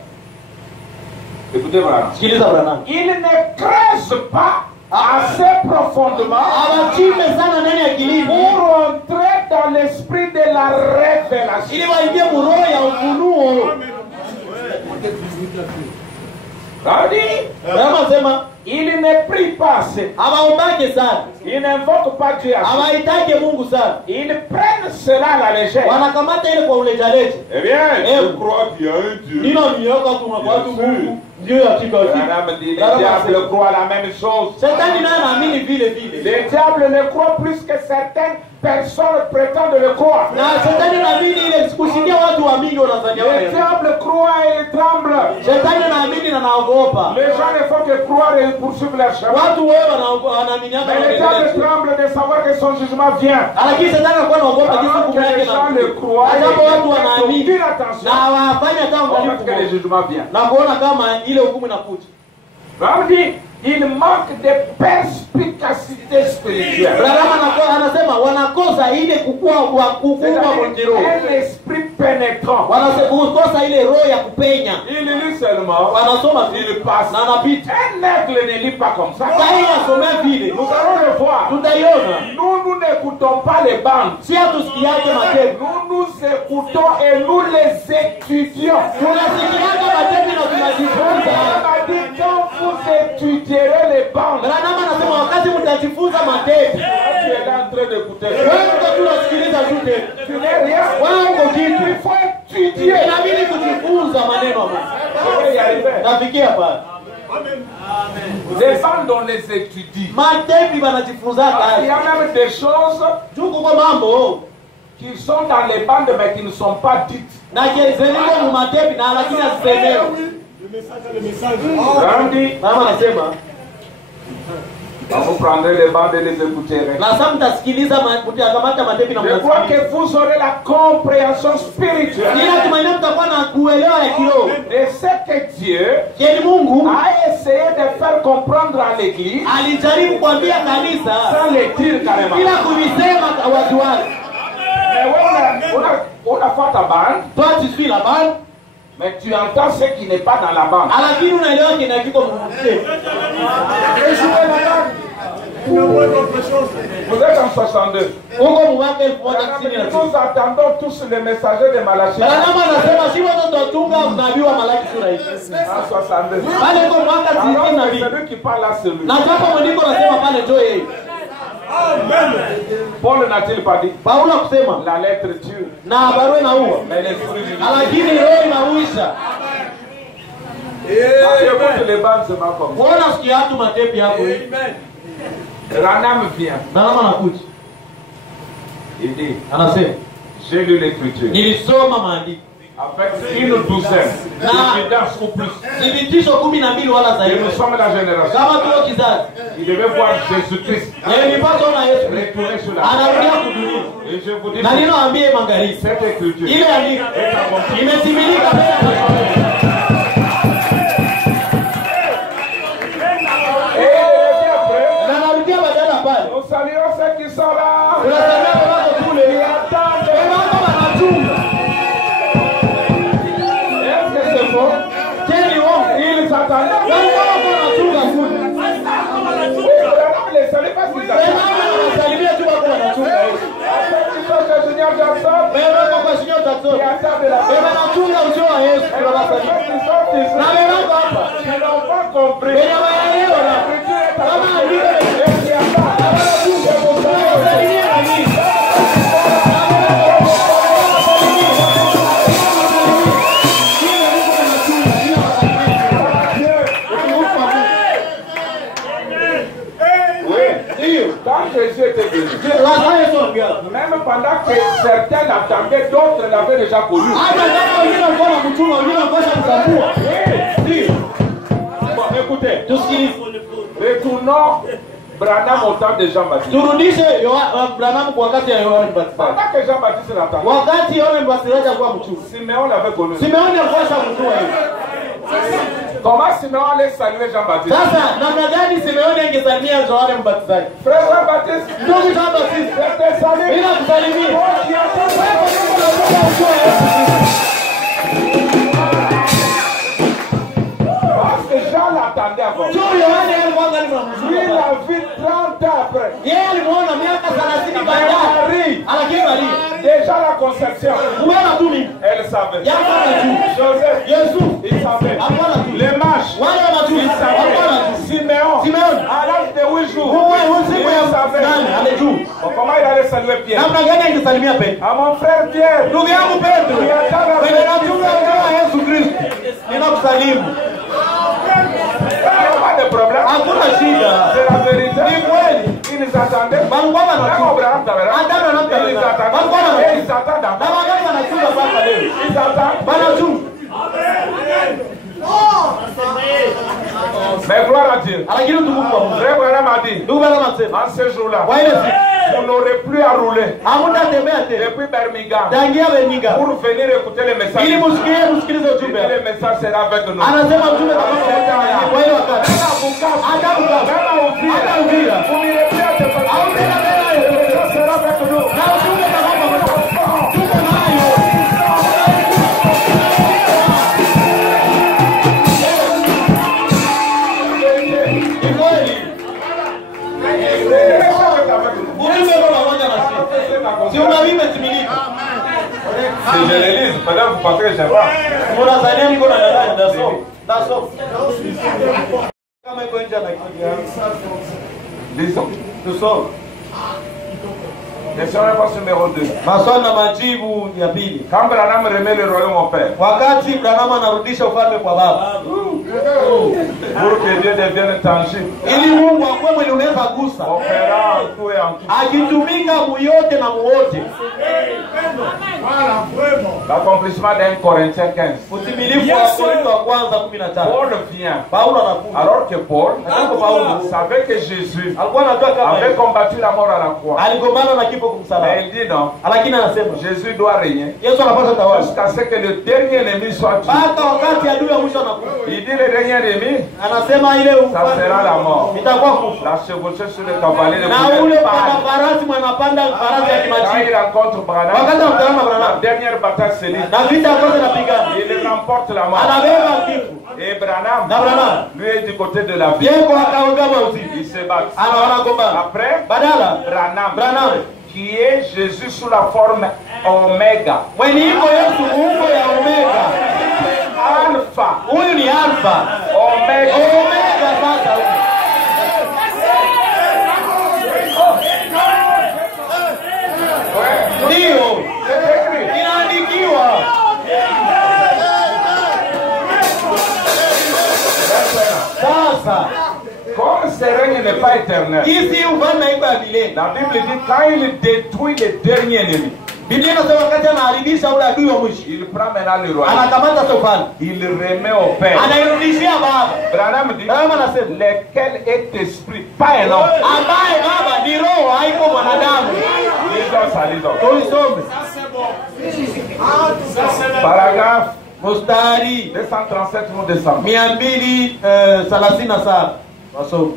Écoutez Branham. Sikiliza Branham. Ils ne creusent pas assez profondément Hawachimbe sana ndani ya kilimo pour entrer dans l'esprit de la révélation. ili waingie muroho ya ufunuo. Branham sema Ils ne prient pas assez. hawaombake sana. Ils n'invoquent pas Dieu assez. Hawahitaji Mungu sana. Ils prennent cela à la légère. Wanakamata ile kwa ulejaleje. Eh bien, je crois qu'il y a un Dieu. Nina miaka tu kwa watu Mungu. Ndio hakika Branham dit, le diable croit la même chose. Shetani naye anaamini vile vile. Le diable ne croit plus que certaines personnes prétendent le croire. Na shetani anaamini ile kushindia watu wa mingi wanadhania Le wewe. diable croit et il tremble. Shetani anaamini na naogopa. Les gens ne font que croire et poursuivre leur chemin. Watu wewe wanaamini Mais le diable tremble de savoir que son jugement vient. lakini shetani anakuwa anaogopa jinsi Alors que hukumu yake les gens le croient, Ajabu watu ils wanaamini aucune attention. na hawafanya hata Parce que le ungalifu jugement vient. na kuona kama ile hukumu inakuja. On dit, il manque de perspicacité spirituelle. Branham anasema wanakosa ile kukua mwenjero. Un esprit pénétrant. Wanakosa ile roho ya kupenya. Il lit seulement. Wanasoma Il passe. na anapita. Un aigle ne lit pas comme ça. Sasa hii asomea vile. Nous allons le voir. Tutaiona. Nous n'écoutons pas les bandes. Si hatusikiake matepo. Nous écoutons et nous les étudions. Tunasikiaka matepo na tunajifunza. On a dit quand vous étudierez les bandes. Branham anasema wakati mtajifunza matepo. Tu es là en train d'écouter. Wewe uko tunasikiliza tu tena. Tu n'es rien. Wewe uko kitu. Il faut étudier. Inabidi kujifunza maneno ya Mungu. Pour y arriver. Nafikia pale. Les bandes, on les étudie. Matepi banajifunza Il y a même des choses juko kwa mambo qui sont dans les bandes mais qui ne sont pas dites. na kezeliko mu matepi na lakini asisemewe. Randy, Mama anasema vous prendrez les bandes et les écouterez. na sasa mtasikiliza mtakamata matepi na Je crois mtasikiliza. que vous aurez la compréhension spirituelle Ila tumaini mtakuwa na kuelewa ya kiroho. de ce que Dieu Kile Mungu a essayé de faire comprendre à l'église alijaribu kuambia kanisa sans le dire carrément. bila kuvisema watu wake. Mais on a fait ta bande, Toi tu suis la bande, mais tu entends ce qui n'est pas dans la bande. lakini unaelewa kile kiko mmoja. Vous êtes en 62. Huko mwaka 1990. Nous attendons tous les messagers de Malachie. Kama anasema si watu tutunga unabii wa Malaki sura hii. En 62. Pale kwa mwaka Alors, 92. celui qui parle là, c'est lui. Na kama mwandiko anasema pale ndio yeye. Paul n'a-t-il pas dit? Paulo kusema La lettre tue, na barua inaua. mais l'esprit vivant. Lakini roho inauisha. Quand tu écoutes les bandes, c'est pas comme ça. Mbona sikia watu matepi hapo hivi? Ranam vient. Na kama anakuja. Il dit, Anasema j'ai lu l'écriture. nilisoma maandiko. Avec une douzaine d'évidences ou plus. Thibitisho 12 wala Et zaidi. nous sommes la génération. Kama tuko kizazi. Il devait voir Jésus-Christ Na nilipata na Yesu retourner sur la anarudia kudunia. Et je vous dis, Na ninawaambia magharibi. cette écriture Ile andiko imetimilika mbele. Et après, Na narudia badala pale. nous saluons ceux qui sont là. Tunatangaza watu kule. Wema wako wanachunga. Est-ce que c'est faux? Teni wongo. Ils s'attendaient. Wema wako wanachunga kule. Ranam les salue parce qu'ils Wema attendaient. wako wanasalimia tu wako wanachunga. Ils sont chez Seigneur Jackson. Wema wako kwa shinyo tatu. Qui attendent la Wema wanachunga ujio wa Yesu tunawasalimia. Ils sont ici. Na wema wako hapa. Ils n'ont pas compris. Wenye waelewa na L'écriture est à kama côté. andiko Et il y a pas. tunawasalimia na nini? Quand Jésus était venu, Lazaro Yesu ongea. même pendant que certains l'attendaient, d'autres l'avaient déjà connu. Hata kama wengine walikuwa wanamchunga, wengine walikuwa wanamtambua. Ndio. Bon, écoutez, Tusikilize. retournons Branham au temps de Jean-Baptiste. Turudishe Branham kwa wakati ya Yohana Mbatizaji. Pendant que Jean-Baptiste l'attendait, Wakati Yohana Mbatizaji alikuwa mchunga. Simeon l'avait connu. Simeoni alikuwa shamjua yeye. Comment Simeon allait saluer Jean-Baptiste? Sasa namna gani Simeoni angesalimia Yohana Mbatizaji? Frère Jean-Baptiste, Ndugu Jean-Baptiste, je te salue. bila kusalimia. Parce que Jean l'attendait avant. Juu Yohana alikuwa ngani Lui, mnamjua. il l'a vu 30 ans après. Yeye alimuona miaka 30 baadaye. Marie, Lakini Maria, déjà la conception, umeona tu mimi. elle savait. Yako anajua. Joseph, Yesu il savait. alikuwa anajua. Les marches, Wale wa matusi il walikuwa savait. wanajua. Simeon, Simeoni à l'âge de 8 jours, wewe siku ya il savait. nani alijua. Bon, comment il allait saluer Pierre? Namna gani angesalimia Petro? À mon frère Pierre, Ndugu yangu Petro, kwenye nachunga kwa Yesu Kristo. Ninakusalimu. il n'y a pas de problème. Hakuna shida. C'est la vérité. Ni kweli. Ils nous attendaient. Walikuwa Même wanachunga. Abraham, t'avais raison. Hata na Ils nous attendaient. Walikuwa Et wanachunga. ils s'attendent Na encore. wangapi wanachunga mpaka leo? Ils attendent. Wanachunga. Mais gloire à Dieu. Lakini utukufu wa Mungu. Frère Branham a dit, Ndugu baba anasema, en ce jour-là, kwa ile siku vous n'aurez plus à rouler hamutatembea tena. depuis Birmingham Tangia Birmingham. pour venir écouter les messages. Ili msikilize Et ujumbe. le message sera avec nous. Anasema ujumbe kama kwa ile wakati. Même à Bukavu, Hata Bukavu. même à Uvira, Hata Uvira. vous n'irez plus à ce Hautena passage. tena Le hiyo. message sera avec nous. Na ujumbe kama kwa tuko nayo. Ni kweli. Le message est avec nous. Ujumbe kwa pamoja na sisi. Si unabii umetimilika. Si je le lis, peut-être vous pensez que je sais pas. Unadhania niko na dada ndaso. Ndaso. Kama iko nje na kitu. Lisons. Tusome. Question réponse numéro 2. Maswali na majibu ya pili. Quand Branham remet le royaume au Père, Wakati Branham anarudisha ufalme kwa baba. Pour que Dieu devienne tangible. Ili Mungu akuwe mwenye unaweza gusa. Opérant en tout et en tout. Akitumika muyote na muwote. L'accomplissement d'un Corinthiens 15. Utimilifu wa Korintho wa kwanza 15. Paul vient. Paulo anakuja. Alors que Paul savait que Jésus avait combattu la mort à la croix. Aligombana na kifo kumsalaba. Mais il dit non. Lakini anasema Jésus doit régner. Yesu anapaswa tawala. Jusqu'à ce que le dernier ennemi soit tué. Mpaka wakati adui wa mwisho anakufa. Il dit le dernier ennemi. Anasema ile Ça sera la mort. itakuwa kufa. La chevauchée sur le cavalier de Na ule pana farasi mwanapanda farasi ya Quand kimachi. il rencontre Branham, Wakati anakutana na la Branham. dernière bataille c'est lui. Na vita kwanza napigana. Il remporte la mort. Anabeba kifo. Et Branham, Na Branham. lui est du côté de la vie. Yeye kwa akaongea mauti. Il se bat. Anaona gomba. Après, Badala Branham, qui est Jésus sous la forme Oméga. mwenye iko Yesu umbo ya Omega. Alpha. Huyu ni Alpha. Omega. Omega sasa. Ndio. Inaandikiwa. Sasa. Comme ce règne n'est pas éternel, Isi ufalme haiko ya milele. la Bible dit quand il détruit le dernier ennemi, Biblia inasema wakati anaharibisha ule adui wa mwisho. il prend maintenant le royaume. Anakamata sofani. Il remet au Père. Anairudishia baba. Branham dit, Branham anasema lequel est esprit, pas un homme. ambaye baba ni roho haiko mwanadamu. Lisons ça, lisons. Tuisome. Paragraphe Mustari 237, nous descendons. 237.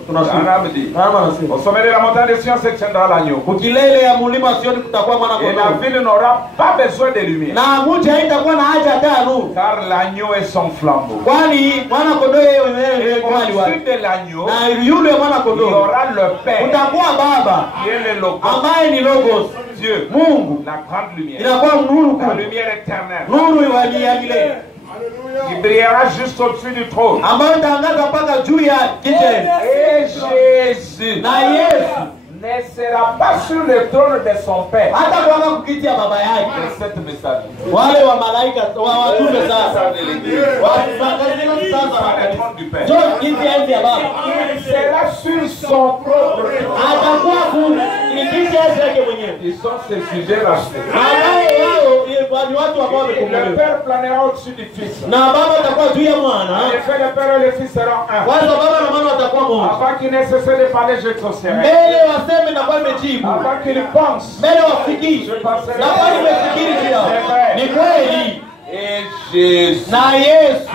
Tunasoma. Branham dit, Branham anasema au sommet de la montagne de Sion se tiendra l'agneau. ukilele ya mulima Sioni kutakuwa mwana Et la kondoo. ville n'aura pas besoin de lumière. Na mji haitakuwa na haja hata ya nuru. Car l'agneau est son flambeau. Kwani mwana kondoo yeye mwenyewe Et yuko mahali au-dessus wapi? de l'agneau, Na yule mwana il y kondoo aura le Père, utakuwa baba qui est le Logos, ambaye ni logos. Dieu, Mungu la grande lumière, inakuwa nuru la kuu. lumière éternelle, Nuru ya milele qui brillera juste au-dessus du trône. ambayo itaangaza mpaka juu ya kiti. Et Jésus Na Yesu ne sera pas sur le trône de son Père. hata kuanga kukiti ya baba yake. De cette message. Wale wa malaika wa watume sasa De l'Église. wakazini Pas sasa le trône du Père. jo kiti ya enzi ya baba Il sera sur son propre trône. atakuwa ku ni kiti ya enzi yake mwenyewe. Ils sont ses sujets rachetés. Baadaye wao ni watu ambao Le wamekombolewa. Père planera au-dessus du Fils. Na baba atakuwa juu ya En mwana. effet, le Père et le Fils seront un. Kwanza baba na mwana watakuwa mmoja. Avant qu'il ne cesse de parler, je t'observerai. Mbele waseme na kwa imejibu. Avant qu'il pense, Mbele wafikiri. Na kwa nimefikiri pia. Ni kweli. et Jésus Na Yesu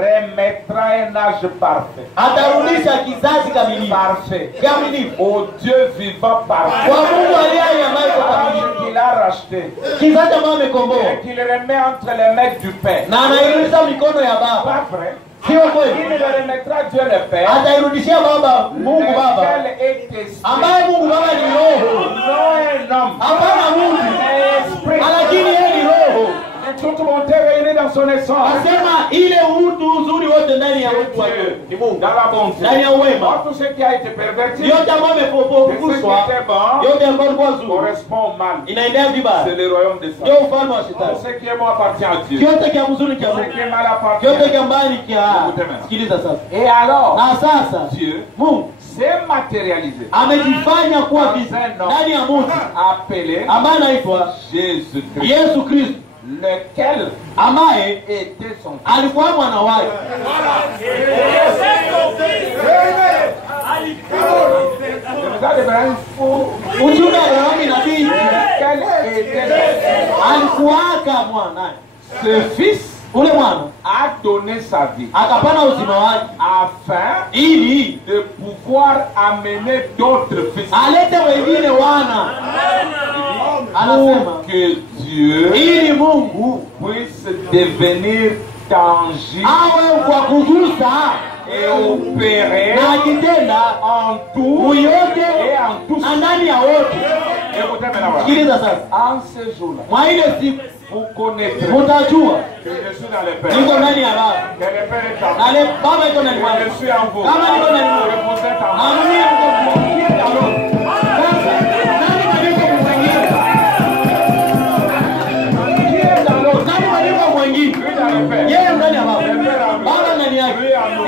remettra un âge parfait. atarudisha kizazi kamilifu. Parfait. Kamilifu. Au Dieu vivant parfait. Kwa Mungu aliye hai ambaye kwa kamilifu. Qu'il a racheté. Kizazi ambayo amekomboa. Et qu'il remet entre les mains du Père. Na anairudisha mikono ya baba. Pas vrai. Sio Il kweli. le remettra Dieu le Père. Atairudishia baba Mungu baba. Lequel est esprit. Ambaye Mungu baba ni roho. Non un homme. Hapana Mungu. Mais esprit. Lakini yeye ni roho. Et toute bonté réunie dans son essence. Asema ile utu uzuri wote ndani ya mtu wa ni Mungu. Dans la bonté. Ndani ya uwema. Tout ce qui a été perverti. Yote ambayo Ce qui yamefufuzwa, était bon yote ambayo ilikuwa nzuri correspond au mal. inaendea C'est vibaya. le royaume des Ndio saints. ufalme wa Tout shetani. ce qui est bon appartient à Dieu. Kyote kia mzuri kia Tout ce Mungu. qui est mal appartient. Kyote kia mbaya ni kia. Écoutez maintenant. Sikiliza sasa. Et alors, Na sasa Dieu Mungu s'est matérialisé amejifanya kuwa ndani ya mtu appelé ambaye anaitwa Jésus-Christ, Yesu Kristo lequel ambaye était son fils. alikuwa mwana wake. Le message d'Abraham fou, Ujumbe wa Abrahamu nabii lequel était son fils. alikuwaka mwana. Ce fils Ule mwana a donné sa vie akapana uzima wake afin ili de pouvoir amener d'autres fils. alete wengine wana. Anasema Que Dieu ili Mungu puisse devenir tangible awe kwa kugusa et opérer na akitenda en tout muyote et en tous. na ndani ya wote. Écoutez maintenant. Sikiliza sasa, En ce jour-là, mwa ile siku vous connaîtrez mutajua que je suis dans le niko Père, ndani ya Baba que le Père est en na moi, le Baba iko ndani que mwangu. je suis en vous, Kama niko ndani mwangu, que vous êtes en moi. amini mko mmoja. Sasa nani kaliko mwingine? Nani kaliko mwingine? Lui dans le Père, Yeye ndani ya Baba, le Père en lui, Baba ndani yake, lui en nous.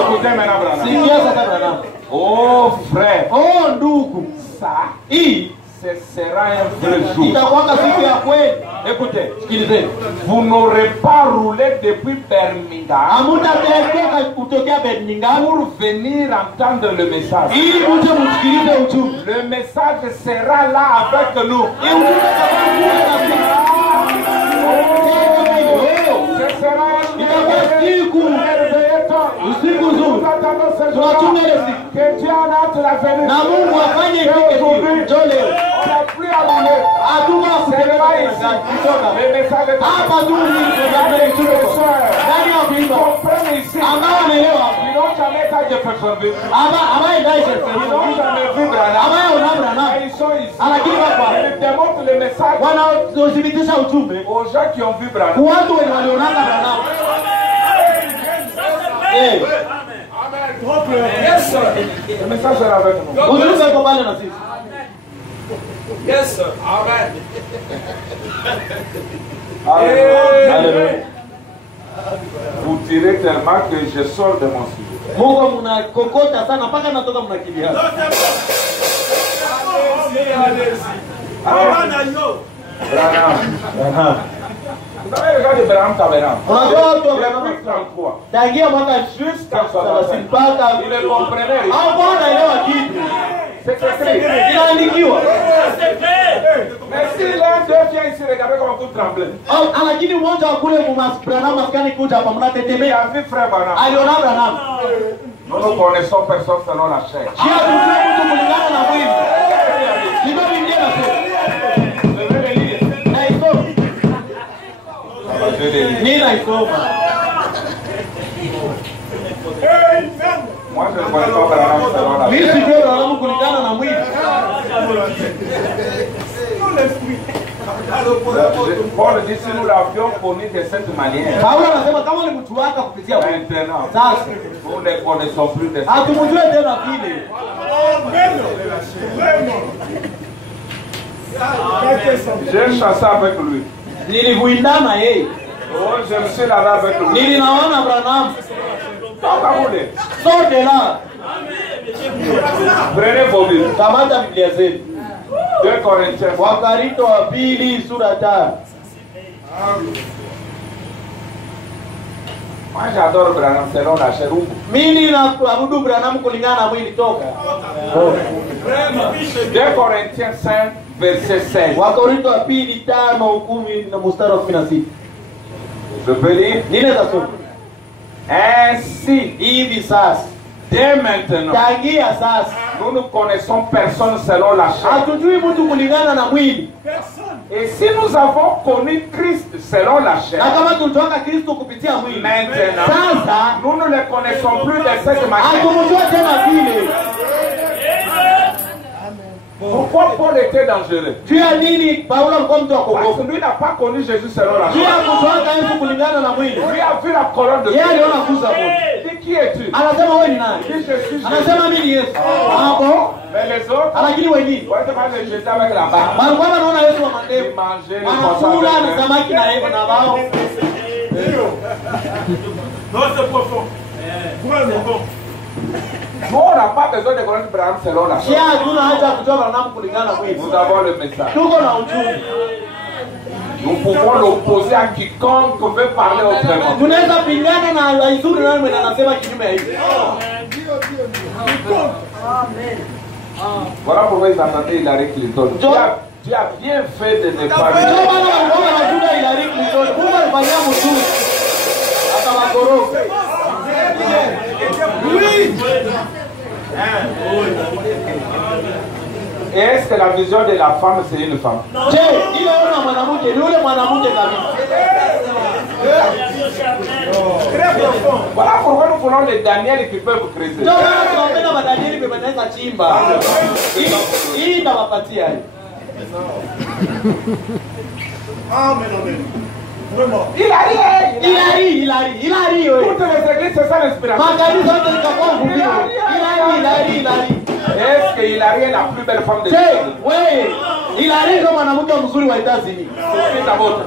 Écoutez maintenant, Branham. Sikia sasa Branham. Oh frère, Oh ndugu, ça, hii ce sera un vrai jour. itakuwa siku ya kweli. Écoutez, Sikilizeni. vous n'aurez pas roulé depuis Birmingham Hamtatembea kutokea Birmingham pour venir entendre le message. ili muje msikilize ujumbe. Le message sera là avec nous. Ce sera usiku nzuri. Tunachunga ile siku. Que Dieu en hâte la venue. Na Mungu afanye ifike siku. Njoo leo. On n'a plus à rouler. Hatuna kutembea ici. kutoka. Le message est Hapa tu ni ndani ya kuimba. Comprenez ici. Ambao wanaelewa. Ils n'ont jamais été à Jeffersonville. Ambaye ndai Ils n'ont jamais vu Branham. ambaye unaona na Mais ils sont ici. lakini hapa Ils démontrent le message wanaothibitisha ujumbe aux gens qui ont vu Branham. kwa watu wenye walionana Branham. Eh, Yes, sir. Le message sera avec nous. ujumbe uko pale na sisi. Yes, sir. Amen. Alléluia. Vous tirez tellement que je sors de mon sujet. Mungu mnakokota sana mpaka natoka mnakimbia. Branham. Vous avez regardé Branham Tabernacle. Unajua watu wa Depuis Branham 33. tangia mwaka 30 mpaka Il ne comprenait rien. hapo anaelewa kitu. C'est écrit. Inaandikiwa. Mais si l'un d'eux vient ici, regardez comment vous tremblez. Lakini mmoja wa kule Branham maskani kuja hapa Il mnatetemea. a vu frère Branham. Aliona Branham. Nous ne connaissons personne selon la chair. Kia tujue mtu kulingana na mwili. Ndio Biblia inasema. Je vais le lire. Na isoma. Je vais le lire. Nina isoma. Moi, je ne connais pas Branham selon la Mimi chair. sijui Branham kulingana na mwili. Paul dit si nous l'avions connu de cette manière. Paulo anasema kama ni mtu wako kupitia mwili. Maintenant, Sasa nous ne connaissons plus de cette hatumjue tena vile. J'ai chassé avec lui. Nilivuindana yeye. Oh, je me suis lavé avec lui. Nilinaona Branham. Donc, à rouler. Sote la. Prenez vos Bibles. Kamata Biblia zetu. 2 Corinthiens. Wakorintho wa pili sura 5. Moi, j'adore Branham selon la chair. Mimi naabudu Branham kulingana na mwili toka. 2 Corinthiens 5, verset 16. Wakorintho wa pili 5:10 na mstari wa 16. Je peux lire. Ninaweza soma. Ainsi, Hivi sasa. dès maintenant, Tangia sasa. nous ne connaissons personne selon la chair. Hatujui mtu kulingana na mwili. Et si nous avons connu Christ selon la Na chair, kama tulitoka Kristo kupitia mwili. maintenant, Sasa nous ne le connaissons plus de cette manière. hatumjua tena vile. Pourquoi Paul était dangereux? Juu ya nini Paulo alikuwa mtu wa Parce kuogopa? que lui n'a pas connu Jésus selon la Juu chair. ya kutoka Yesu kulingana na mwili. Lui a vu la colonne de Yeye feu. aliona kuza moto. Il dit, qui es-tu? Anasema wewe ni nani? Il dit, je suis Jésus. Anasema mimi ni Yesu. Hapo Mais les autres, lakini wengine on va le jeter avec la barbe. walikuwa wanaona Yesu wa Ils mandevu. mangeaient, ils Wanakula na consommaient. samaki na yeye na wao. Non, c'est profond. Vraiment. Nous, on n'a pas besoin de connaître Branham selon la Shia chair. hatuna haja ya kujua Branham kulingana na mwili. Nous avons le message. Tuko na ujumbe. Nous pouvons l'opposer à quiconque veut parler autrement. Tunaweza pingana na Laizuri nani mwenye anasema kinyume ya hivi. Voilà pourquoi ils attendaient Hillary Clinton. Tu as bien fait de ne pas Ndio lui. maana walikuwa wanajuda Hillary Clinton. Mungu alifanyia mzuri. Akawakoroga. Et est-ce que la vision de la femme, c'est une femme? Je, ile ona mwanamke ni yule mwanamke kabisa. Voilà pourquoi nous voulons les Daniel qui peuvent creuser. Ndio maana tunapenda madanieli bebanaweza chimba. Hii ndawapatia hii. Amen, amen. Vraiment. Hilari wewe. Toutes les églises, c'est ça l'inspiration. Makanisa yote likakuwa mhubiri. Hilari. Est-ce que Hillary est la plus belle femme de Je, l'Église? wewe. Hilari ndio mwanamke mzuri wa Etazini. Sophie Tabota.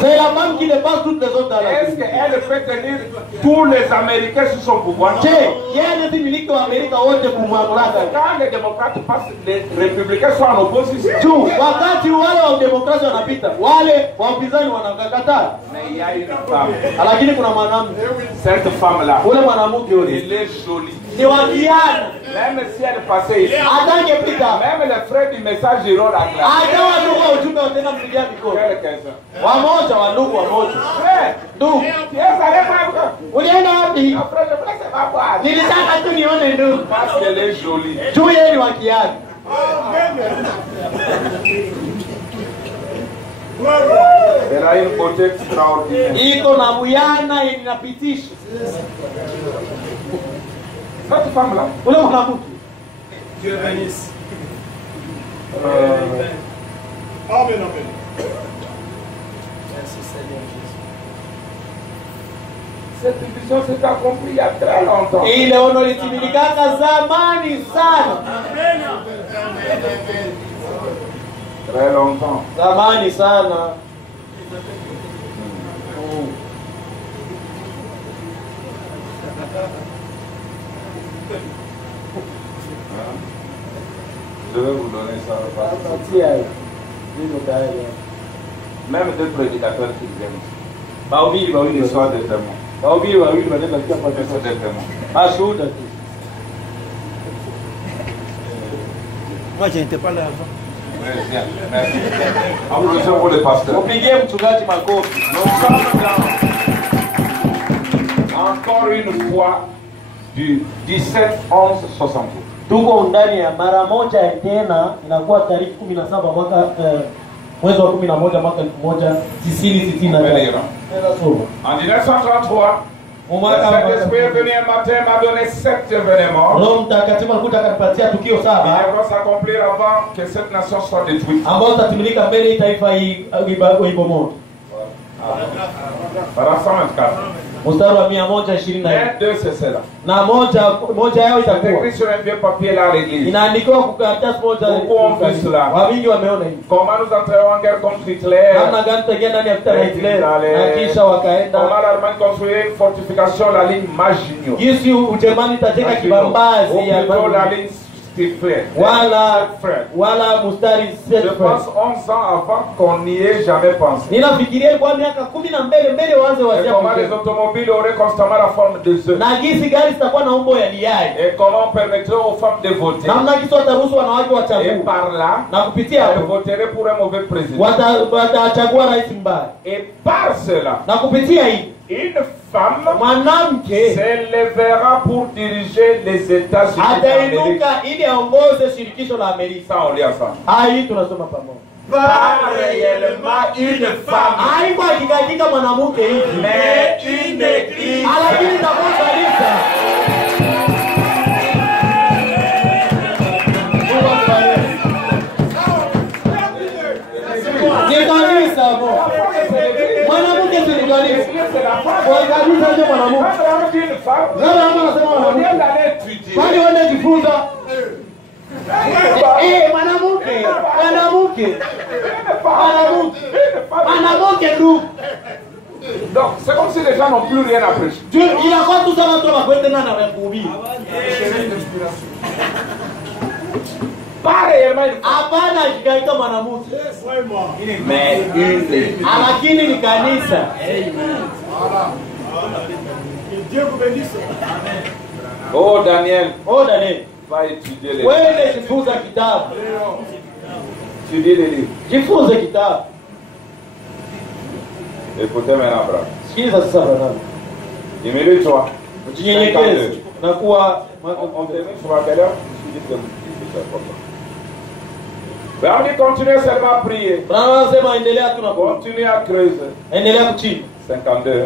C'est la femme qui dépasse toutes les autres dans la Est-ce qu'elle peut tenir tous les Américains sous son pouvoir? Je, yeye anazimiliki wa Amerika wote kumamlaka. Quand les démocrates passent, les républicains sont en opposition. Tu, wakati wale wa demokrasia wanapita, wale wa upinzani wanakataa. Mais il y a une femme. Lakini kuna mwanamke. Cette femme-là, Ule mwanamke yule elle est jolie. ni wakiana. Même si elle passait ici, Atangepita. même les frais du message iront la glace. Atawa ndugu wa ujumbe watenda mpigia mikono. Quelqu'un. Wamoja wa ndugu wamoja. Frère, Ndugu, tu es allé voir. ulienda wapi? Après, je voulais savoir quoi. Nilitaka tu nione ndugu. Parce qu'elle est jolie. Tu yeye ni wakiana. Elle a une beauté extraordinaire. Iko na buyana inapitisha. Cette femme-là, Ule mwanamke. Dieu bénisse. Amen, amen. Merci Seigneur Jésus. cette vision s'est accomplie il y a très longtemps. Ile ono litimilikaka zamani sana. Très longtemps. Zamani sana. Je vais vous donner ça. Même des prédicateurs qui viennent. Ils soient des témoins. C'est des témoins. Moi, je n'étais pas là avant. Oui, bien. Merci. Applaudissons pour les pasteurs. Upigie mchungaji makofi. Nous sommes là, encore une fois, du 17-11-60. Tuko ndani ya mara moja tena, inakuwa tarehe 17 mwaka mwezi wa 11 mwaka 1960. En 1933, le Saint-Esprit est venu un matin, m'a donné 7 événements. Roho Mtakatifu alikuja akanipatia tukio Ils 7 vont s'accomplir avant que cette nation soit détruite. ambazo zitatimilika mbele taifa hii ibomoke. Par 124. Mstari wa 124. Un, deux, c'est cela. Na moja yao C'est itakuwa écrit sur un vieux papier là à l'église. inaandikiwa kwa karatasi moja. Wengi wameona hivi. Comment nous entrons en guerre contre Hitler? Namna gani tutaingia ndani ya vita na Hitler na kisha wakaenda. Comment l'Allemagne construit une fortification, la ligne Maginot. Jinsi Ujerumani itajenga kibambazi Ou ya plutôt la ligne Stifler. wala mstari Je pense 11 ans avant qu'on n'y ait jamais pensé. Ninafikiria kwa miaka 10 mbele waanze Et wazia comment les automobiles auraient constamment la forme de œufs. na gisi gari zitakuwa na umbo ya liai. Et comment on permettrait aux femmes de voter. Namna gisi wataruhusu wanawake Et wachague. par là, Na kupitia elles hapo voteraient pour un mauvais président. watachagua rais mbaya. Et par cela, Na kupitia hii une femme mwanamke s'élèvera pour diriger les États-Unis d'Amérique. atainuka ili aongoze shirikisho la Amerika. Ça, on lit ensemble. Hai tunasoma pamoja. Pas réellement une femme, Haiko hakika mwanamke hivi. mais une église. Lakini itakuwa kanisa. Ni kanisa bo. Mwanamke si kanisa. Kwa kanisa ndio mwanamke. Ndio anasema mwanamke. Kwani wewe jifunza? Mwanamke ndugu. Donc, c'est comme si les gens n'ont plus rien à prêcher. Il a pas tout ça dans toi kwenda na kuhubiri. Pas réellement. Hapana kikaita mwanamke. Mais une église. Lakini ni kanisa. Que Dieu vous bénisse. Oh Daniel, Daniel. va étudier les livres. Wewe jifunza kitabu. Étudier les livres. Jifunze kitabu. Écoutez maintenant, bravo. Sikiza sasa bwana. Diminue-toi. Ujinyenyekeze. Na kuwa On termine sur la galère. Mais on dit continuez seulement à prier. Bwana anasema endelea tu na Continuez à creuser. endelea kuchimba. 52.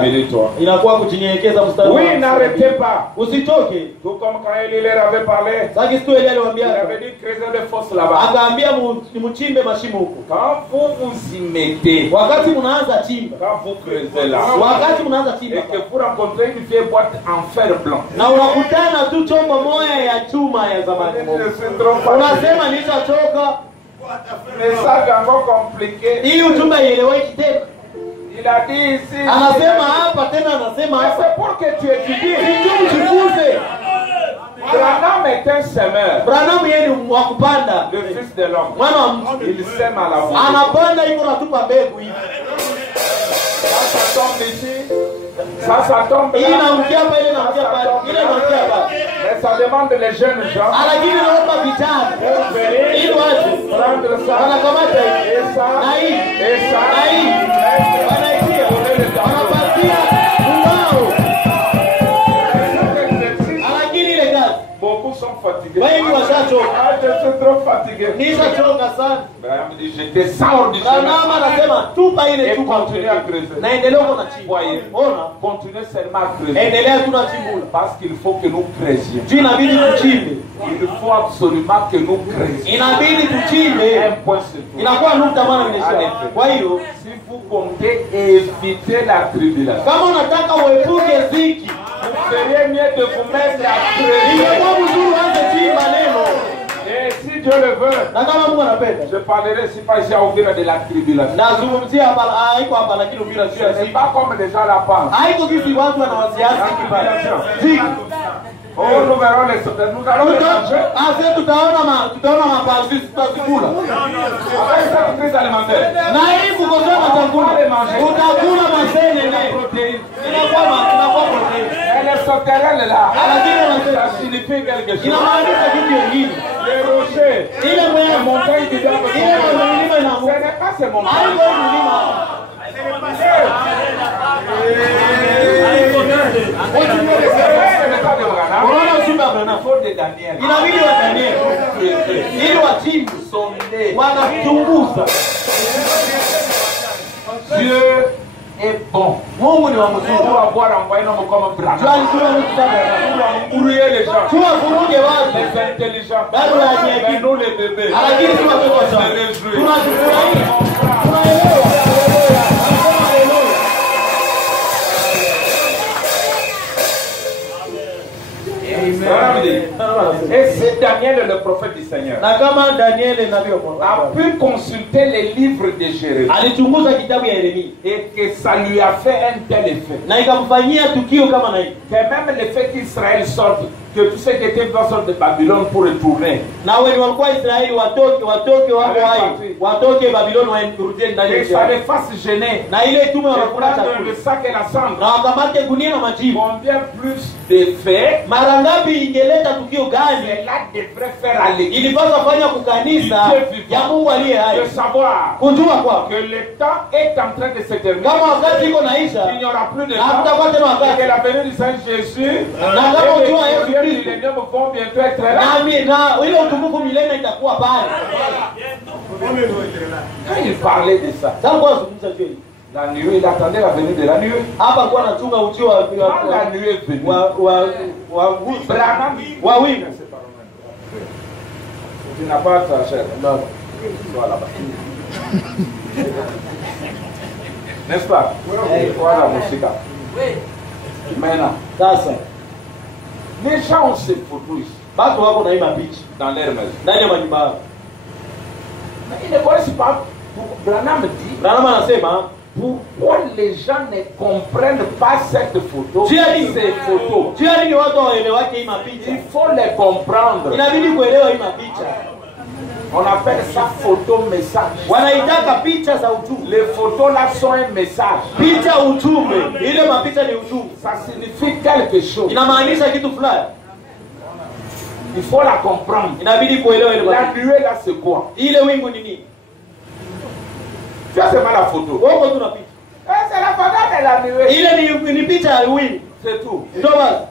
Diminue-toi. Inakuwa kujinyenyekeza mstari. Oui, n'arrêtez pas. Usitoke. Tout comme quand Élie leur avait parlé. Sasa siku ile Il aliwaambia avait dit creuser des fosses là-bas. akaambia mchimbe mashimo huko. Quand vous vous y mettez, Wakati mnaanza chimba. quand vous creusez là, Wakati mnaanza et chimba. que vous rencontrez une vieille boîte en fer blanc, Na unakutana tu chombo moja ya chuma ya zamani. ne se trompe pas. Unasema nishachoka. Message encore compliqué. Ili ujumbe ieleweki tena. Il a dit ici. Anasema hapa tena anasema hapa. C'est pour que tu étudies. Ili ujifunze. Branham est un semeur. Branham yeye ni wa kupanda. Le fils de l'homme. Mwana wa mtu. Il sème à la voûte. Anapanda iko natupa mbegu hivi. Ça tombe ici. Ça tombe là. Ile inaangukia hapa, ile inaangukia pale. Ile inaangukia hapa. Mais ça demande les jeunes gens. Lakini naomba vijana. Ili watu Prendre ça. wanakamata hii. Et ça. Na hii. Et ça. Na hii. Wanaitia. Wanapatia wao. Lakini ile kazi. Beaucoup sont fatigués. Wengi washachoka. Ah, je suis trop fatigué. Nishachoka sana. Branham dit j'étais sans du chemin. Branham anasema tupa ile Et tupa. continue à creuser. Na endelea uko na chimba. Ona. Continuez seulement à creuser. Endelea tu na chimbula. Parce qu'il faut que nous creusions. Juu inabidi tuchimbe. Il faut absolument que nous creusions. Inabidi tuchimbe. Un point c'est tout. Inakuwa nukta maana nimesema. Kwa hiyo si vous comptez éviter la tribulation, kama unataka uepuke dhiki, vous feriez mieux de vous mettre à creuser. ingekuwa mzuri uanze chimba neno. Et si Dieu le veut, Na kama Mungu anapenda, je parlerai si pas ici à ouvrir de la tribulation. nazungumzia hapa haiko hapa lakini ubira sio Ce n'est pas comme les gens la pensent. haiko kisi watu wana wasiwasi kibaya. Dhiki. Oh, nous verrons les sauterelles. Nous allons les manger. Ase tutaona mapazi tutazikula. Avec cette crise alimentaire. Na hii kukosoma chakula. Utakula masene na protein. Inakuwa protein. Et les sauterelles là, Lakini ça signifie quelque chose. inamaanisha kitu kingine. Les rochers, Ile les montagnes du diable. ile milima Ce inaanguka. n'est pas ces montagnes. Haiko milima. Unaona ujumbe wa Branham. Inabidi wa Daniel ili wachimbe wanachunguza. Dieu est bon. Mungu ni wa mzuri. Pour avoir envoyé un homme comme Branham. Jua alituma mtu kama Pour embrouiller les gens. Jua kuruge watu. Les intelligents. Bado ya Mais nous les bébés. lakini si watoto On se sana. réjouit. Tunafurahia. Tunaelewa. Et c'est Daniel le prophète du Seigneur Na kama Daniel nabii wa Mungu a pu consulter les livres de Jérémie alichunguza kitabu ya Yeremia et que ça lui a fait un tel effet na ikamfanyia tukio kama na hili. que même le fait qu'Israël sorte, que tous ceux qui étaient dans sorte de Babylone pour retourner, Na wenye walikuwa Israeli watoke wako hai. Watoke Babiloni waendurudie ndani ya que nchi ça yao. les fasse gêner, Na ile itume de wanakula prendre chakula. le sac et la cendre. Na wakamate gunia na majibu. Combien plus d'effets Mara ngapi ingeleta tukio gani? cela devrait faire à l'église Ilipaswa fanya kukanisa ya Mungu aliye hai. de savoir Kujua kwa que le temps est en train de se terminer. kama wakati iko naisha, Il n'y aura plus de hakutakuwa tena temps. Et wakati. que la venue du Seigneur Jésus Na kama et ujua les Yesu glorieux Kristo millénaires vont bientôt être là. na ile utukufu milele itakuwa pale. Quand il parlait de ça, Sasa kwa zungumza juu hili. la nuée, il attendait la venue de la nuée. Hapa kwa anachunga ujio wa Quand la nuée est venue, Branham, wa wingu. tu n'as pas ta chair. Non. Sois là-bas. N'est-ce pas? Voilà mon cigare. Maintenant, Sasa les gens ont ces photos ici, watu wako na hii mapicha dans leur maison. ndani ya manyumba yao. Mais ils ne connaissent pas. Branham dit, Branham anasema pourquoi les gens ne comprennent pas cette photo, Dieu dit- ces photos? juu ya nini watu waelewake hii mapicha? Il faut les comprendre. Inabidi kuelewa hii mapicha. On appelle ça photo message. Wanaitaka picha za ujumbe. Les photos là sont un message. Picha ujumbe. Ile mapicha ni ujumbe. Ça signifie quelque chose. Inamaanisha kitu fulani. Il faut la comprendre. Inabidi kuelewa ile La mapicha. nuée là c'est quoi? Ile wingu ni nini? Tu as seulement la photo. Wako tu na picha. C'est la photo de la nuée. Ile ni picha ya wingu. C'est tout. Ndio basi.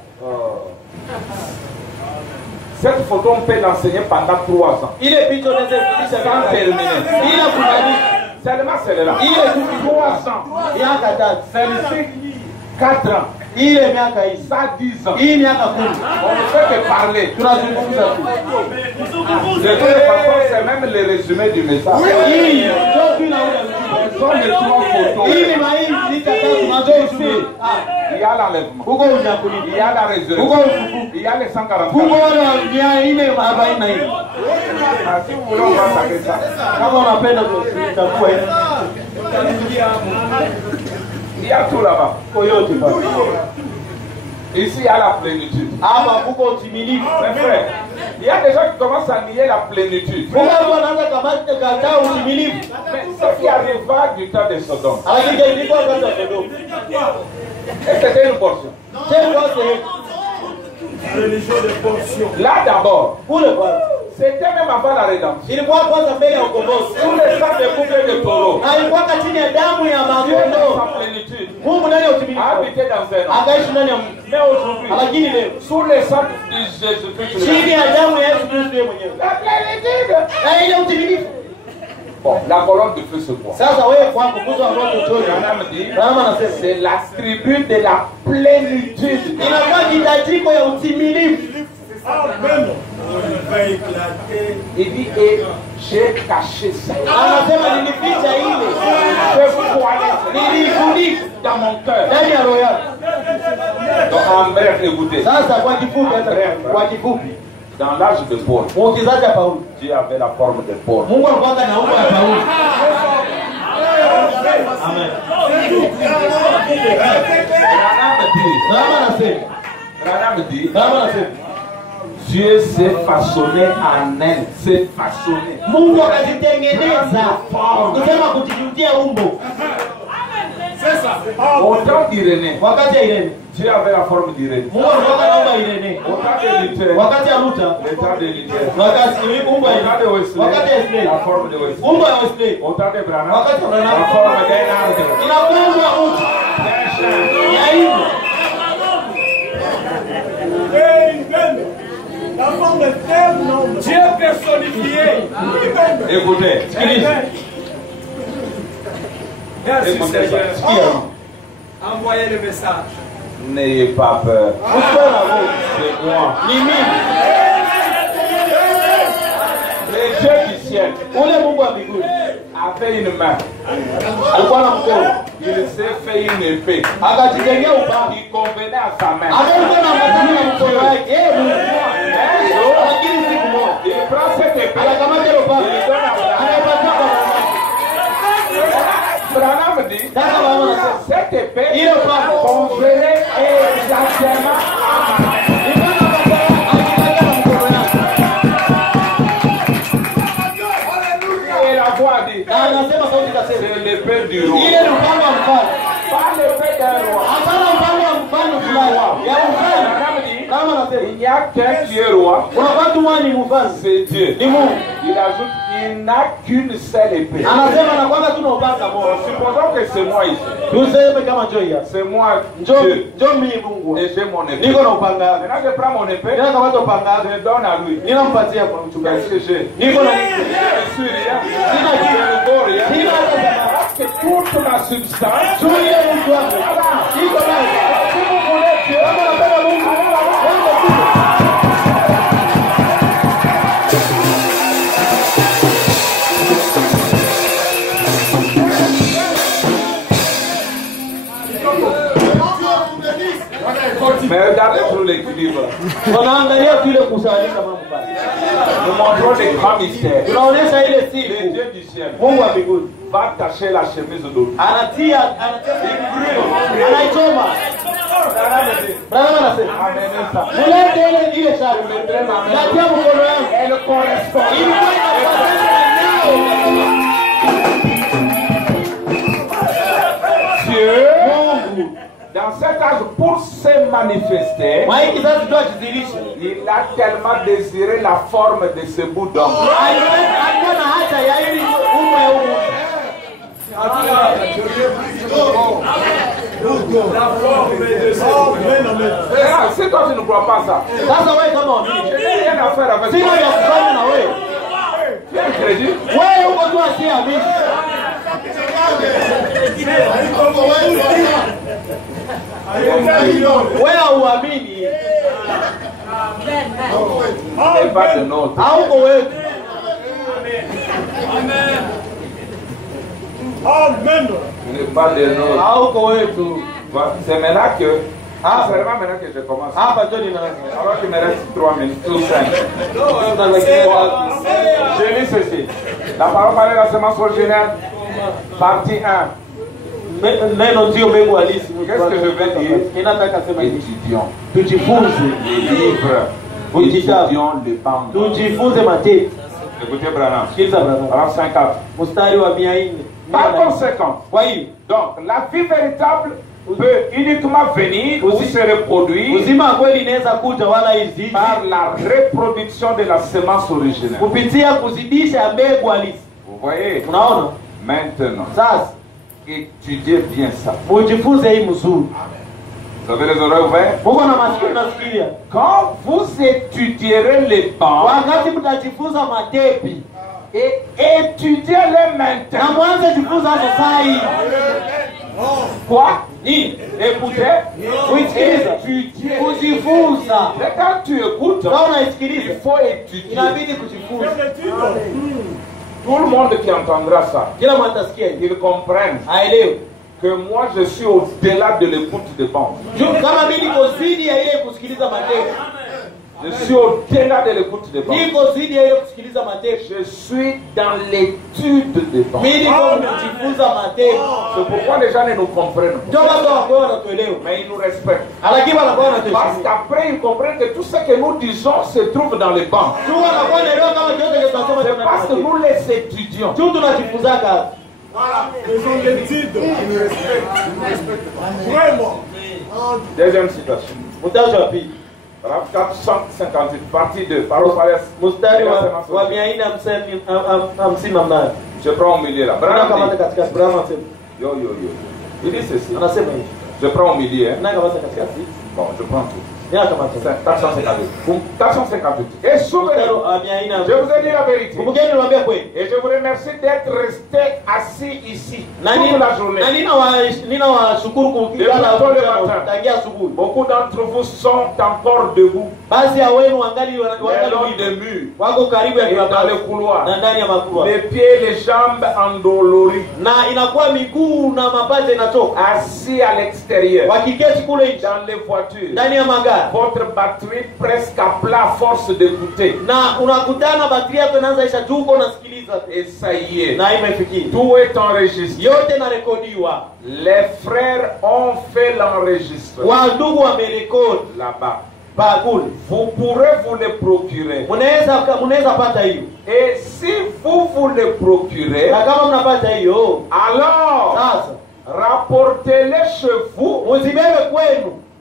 Cette photo on peut l'enseigner pendant 3 ans. Ile picha unaweza kufundisha Sans terminer. bila kumaliza. Seulement celle-là. Ile tu 3 ans. miaka 3. Celle-ci 4 ans. Ile miaka hii. Ça 10 ans. Hii miaka 10. On ne fait que parler. Tunazungumza tu. De toute façon, c'est même le résumé du message. Hii ndio tu na ule ujumbe. sont les 3 photos. Ili maini zitakazo mazoezi. Il y a l'enlèvement. Huko unyakuliwa. Il y a la résurrection. Huko ufufuko. Il y a les 144. Huko wale wa 440. Ah, si vous voulez, on va savoir ça. Kama unapenda tutakuwa hivi. Il y a tout là-bas. Koyote baba. Ici, il y a la plénitude. Hapa huko utimilifu. Mes frères, il y a des gens qui commencent à nier la plénitude. Mungu anaanza kamata kataa utimilifu. Mais ce qui arriva du temps de Sodome, Alikuja ilikuwa kwanza Sodoma. et c'était une portion. C'est quoi c'est Religion de portion. Là d'abord, kule bwana? c'était même avant la rédemption. Ilikuwa kwanza mbele ya ukombozi. Sous le sang des boucles de taureau, Na ilikuwa chini ya damu ya Dieu dans makondoo. sa plénitude Mungu ndani ya a utimilifu. habité dans un homme. Akaishi ndani ya mtu. Mais aujourd'hui, Lakini leo sous le sang de Jésus-Christ, chini ya damu ya Yesu Kristo yeye mwenyewe. la plénitude. Na ile utimilifu. Bon, la colonne de feu se voit. Sasa wewe kwako kuzo wa moto chooni. Branham dit, Brahma anasema c'est l'attribut de la plénitude. inakuwa kitajiko ya utimilifu. Amen. Il va éclater. Il dit, et j'ai caché ça. Anasema nilificha ile. Je voyais ça Nilifunika dans mon cœur. ndani ya roho yako. Donc, en bref, écoutez, Sasa kwa kifupi kwa kifupi dans l'âge de Paul, muujizaji wa Paulo. Dieu avait la forme de Paul. Mungu alikuwa na umbo la Paulo. Amen. Branham dit, Brahma anasema Dieu s'est façonné en elle, s'est façonné. Mungu akajitengeneza kusema kujijutia umbo. C'est ça. Au temps d'Irénée, Wakati ya Irene Dieu avait la forme d'Irénée. Mungu alikuwa na umbo la Irene. Au temps de Luther, Wakati ya Luther le temps de Luther. wakati umbo Au ya temps de Wesley, wakati ya Wesley la forme de Wesley. umbo ya Wesley Au temps de Branham, wakati wa Branham la forme d'un arbre. inakuwa mtu ya hivyo. Amen. La forme de tel nom. Dieu personnifié. Écoutez, Amen. Merci écoutez ça. Seigneur. Envoyez le message. N'ayez pas peur. Usiwe na hofu. C'est moi. Ni mimi. Le Dieu du ciel Ule Mungu wa mbinguni avait une main. alikuwa na mkono. Il s'est fait une épée Akajitengea upanga. qui convenait à sa main. Akaenda na mkono na mkono wake. Lakini siku moja Il prend cette épée. anakamata ile upanga. Anapatia kwa Branham dit, Sasa Brahma anasema cette épée ile upanga convenait exactement à ma main. Et la voix dit, na anasema sauti kasema c'est l'épée du roi. ile ni upanga wa mfalme. Pas l'épée d'un roi. Hapana upanga wa mfalme fulani. Ya mfalme. Branham dit, Kama anasema il n'y a qu'un qui est roi, kuna watu wani mfalme. c'est Dieu. Ni Mungu. Il ajoute, il n'a qu'une seule épée. Anasema na kwanza tuna upanga moja. Supposons que c'est moi ici. Tuseme kama Joya. C'est moi, Njoo Dieu. njoo mimi Mungu. Et j'ai mon épée. Niko na upanga. Maintenant, je prends mon épée, Nina kamata upanga. je donne à lui. Ninampatia kwa mchungaji. Qu'est-ce que j'ai? Niko na Je suis rien. Sina Je kitu. ne vaux rien. Sina hata Parce que toute ma substance, Tulia Mungu wangu. Iko nayo. si vous voulez Dieu, Kama unapenda Mungu, wewe tu. mais regardez pour l'équilibre. Wanaangalia vile kusawazisha mambo basi. Nous montrons les grands mystères. Tunaonyesha ile Le siku Dieu du ciel Mungu wa mbinguni va tacher la chemise d'autre. anatia anaichoma. Brahma anasema Amenez ça. mulete ile shari. Natia mkono yangu. Elle correspond. Ilikuwa Dieu, Mungu. dans cet âge, pour se manifester, Mwa hiki sasa tu ajizilishe. il a tellement désiré la forme de ce bout d'homme. Alikuwa na haja ya ili umbo ya umu. La forme de ce. Ah, si toi tu ne crois pas ça, Sasa wewe kama waamini. je n'ai rien à faire avec Sina toi. ya kufanya na wewe. Tu es un crédit. Wewe uko tu asiamini. Wewe hauamini. Et pas de nôtre. Hauko wewe. Amen. Ce n'est pas de nous. C'est maintenant que. C'est vraiment maintenant que je commence. Alors qu'il me reste 3 minutes ou 5. Je lis ceci. La parole parle de la semence originelle, partie 1. Qu'est-ce que je vais dire? Étudions. Les livres. Étudions le banc. Écoutez Branham. Alors 54. Par conséquent, donc la vie véritable peut uniquement venir ou se reproduire par la reproduction de la semence originelle. Vous voyez? Maintenant, étudiez bien ça. Vous avez les oreilles ouvertes? Quand vous étudierez les bancs et étudiez-les maintenant. Quoi? Écoutez, étudier. Quand tu écoutes, il faut étudier. Tout le monde qui entendra ça, ils comprennent que moi je suis au-delà de l'écoute des bancs. Je suis au-delà de l'écoute des bancs. Je suis dans l'étude des bancs. C'est pourquoi les gens ne nous comprennent pas. Mais ils nous respectent. Parce qu'après ils comprennent que tout ce que nous disons se trouve dans les bancs. C'est parce que nous les étudions. Voilà, faisons l'étude. Vraiment. Deuxième citation. 458, partie 2. Je prends au milieu là. Yo. Il dit ceci. Je prends au milieu. Hein. Bon, je prends tout. 458. Et souvenez-vous, je vous ai dit la vérité. Et je vous remercie d'être resté assis ici toute la journée. Beaucoup d'entre vous sont encore debout. Le long des murs. Et dans les couloirs. Les pieds et les jambes endoloris. Assis à l'extérieur. Dans les voitures. Votre batterie presque à plat à force d'écouter. Et ça y est. Tout est enregistré. Les frères ont fait l'enregistrement là-bas. Vous pourrez vous le procurer. Et si vous le procurez, alors rapportez-les chez vous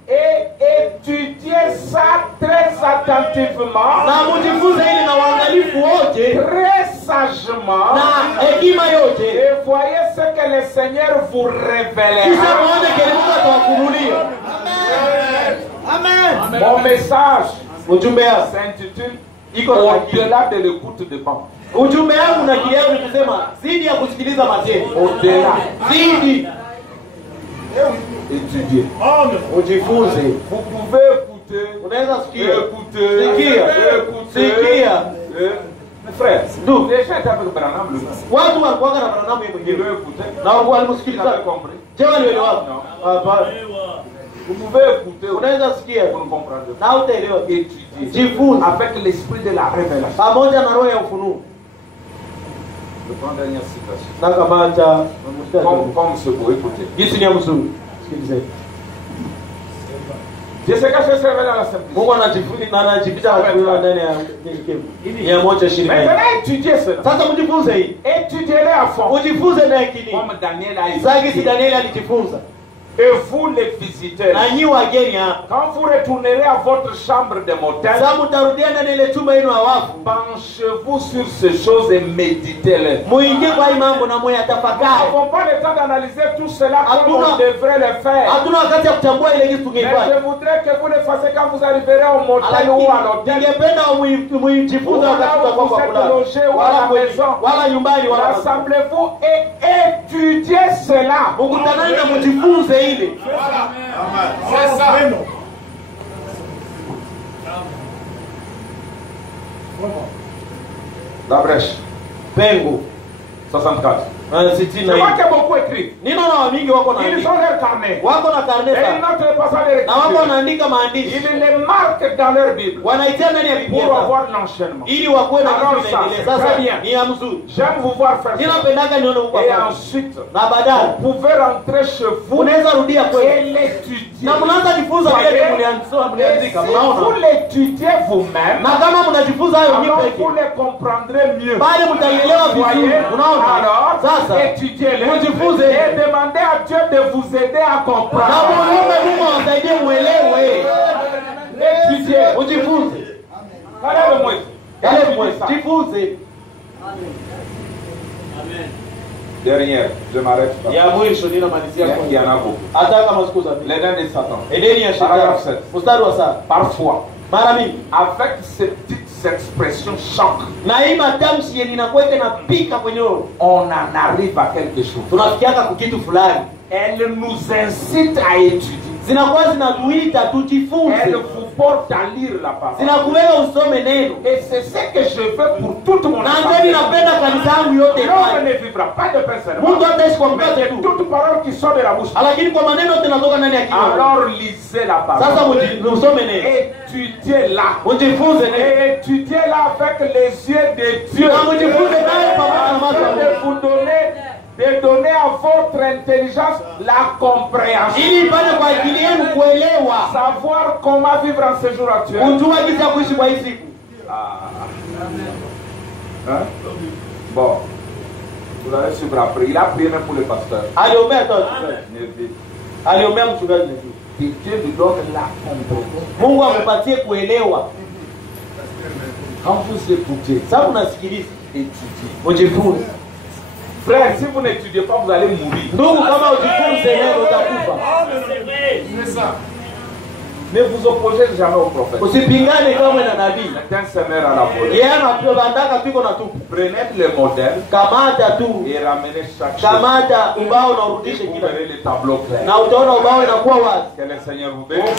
et étudiez ça très attentivement, très sagement, et voyez ce que le Seigneur vous révélera. Amen. Mon message s'intitule Au-delà de l'écoute des bancs. Au-delà. Étudier. Vous pouvez écouter. Frère, nous, les gens étaient avec Branham. Ils l'ont écouté. Vous avez compris? Vous pouvez écouter. Vous ne comprendrez pas. Étudier. Avec l'esprit de la révélation. Je prends la dernière citation. Comme ce beau, écoutez. Je sais que je serai dans la simplicité. Maintenant, étudiez cela. Étudiez-les à fond. Comme Daniel a étudié. Et vous les visiteurs, quand vous retournerez à votre chambre de motel, penchez-vous sur ces choses et méditez-les. Nous n'avons pas le temps d'analyser tout cela comme on devrait le faire. Mais je voudrais que vous le fassiez quand vous arriverez au motel ou à l'hôtel. Ou là où vous êtes logé ou à la maison. Rassemblez-vous et étudiez cela. C'est ça. La brèche. Pengo. 64. Je vois que beaucoup écrivent. Ils ont leur carnet. Et ils notent pas ça les récupérer. Ils les marquent dans leur Bible pour avoir l'enchaînement. Alors ça, très bien. J'aime vous voir faire ça. Et ensuite, vous pouvez rentrer chez vous et l'étudier. Si vous l'étudiez vous-même, alors vous les comprendrez mieux. Voyez? Alors, étudiez-les et demandez à Dieu de vous aider à comprendre. Étudiez. Dernière, je m'arrête pas. Il y en a beaucoup. Les dents de Satan. Paragraphe 7. Parfois, avec ces petites expressions choc, on en arrive à quelque chose. Elle nous incite à étudier. Elle vous porte à lire la parole. Et c'est ce que je veux pour toute mon famille. L'homme ne vivra pas de pain seulement, mais de toute parole qui sort de la bouche. Alors lisez la parole. Étudiez-la. Étudiez-la avec les yeux de Dieu. De donner à votre intelligence la compréhension. Savoir comment vivre en ce jour actuel. Hein? Bon, vous allez suivre après. Il a prié même pour le pasteur. Et Dieu lui donne la compréhension. Quand vous écoutez, étudiez. Frère, si vous n'étudiez pas, vous allez mourir. Ne vous opposez jamais au prophète. C'est un semeur à la volée. Prenez le modèle et ramenez chaque chose. Et vous verrez le tableau clair. Que le Seigneur vous bénisse.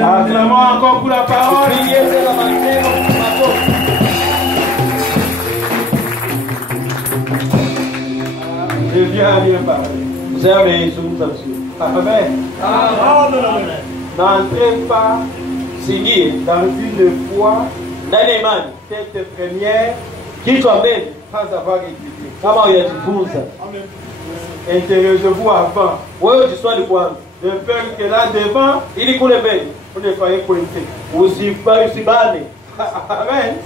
Acclamons encore pour la parole. Je viens à lire parler. Vous avez Amen. N'entrez pas dans une foi tête première sans avoir étudié. Intéressez-vous avant. De peur que là devant, vous ne soyez coincés. Amen.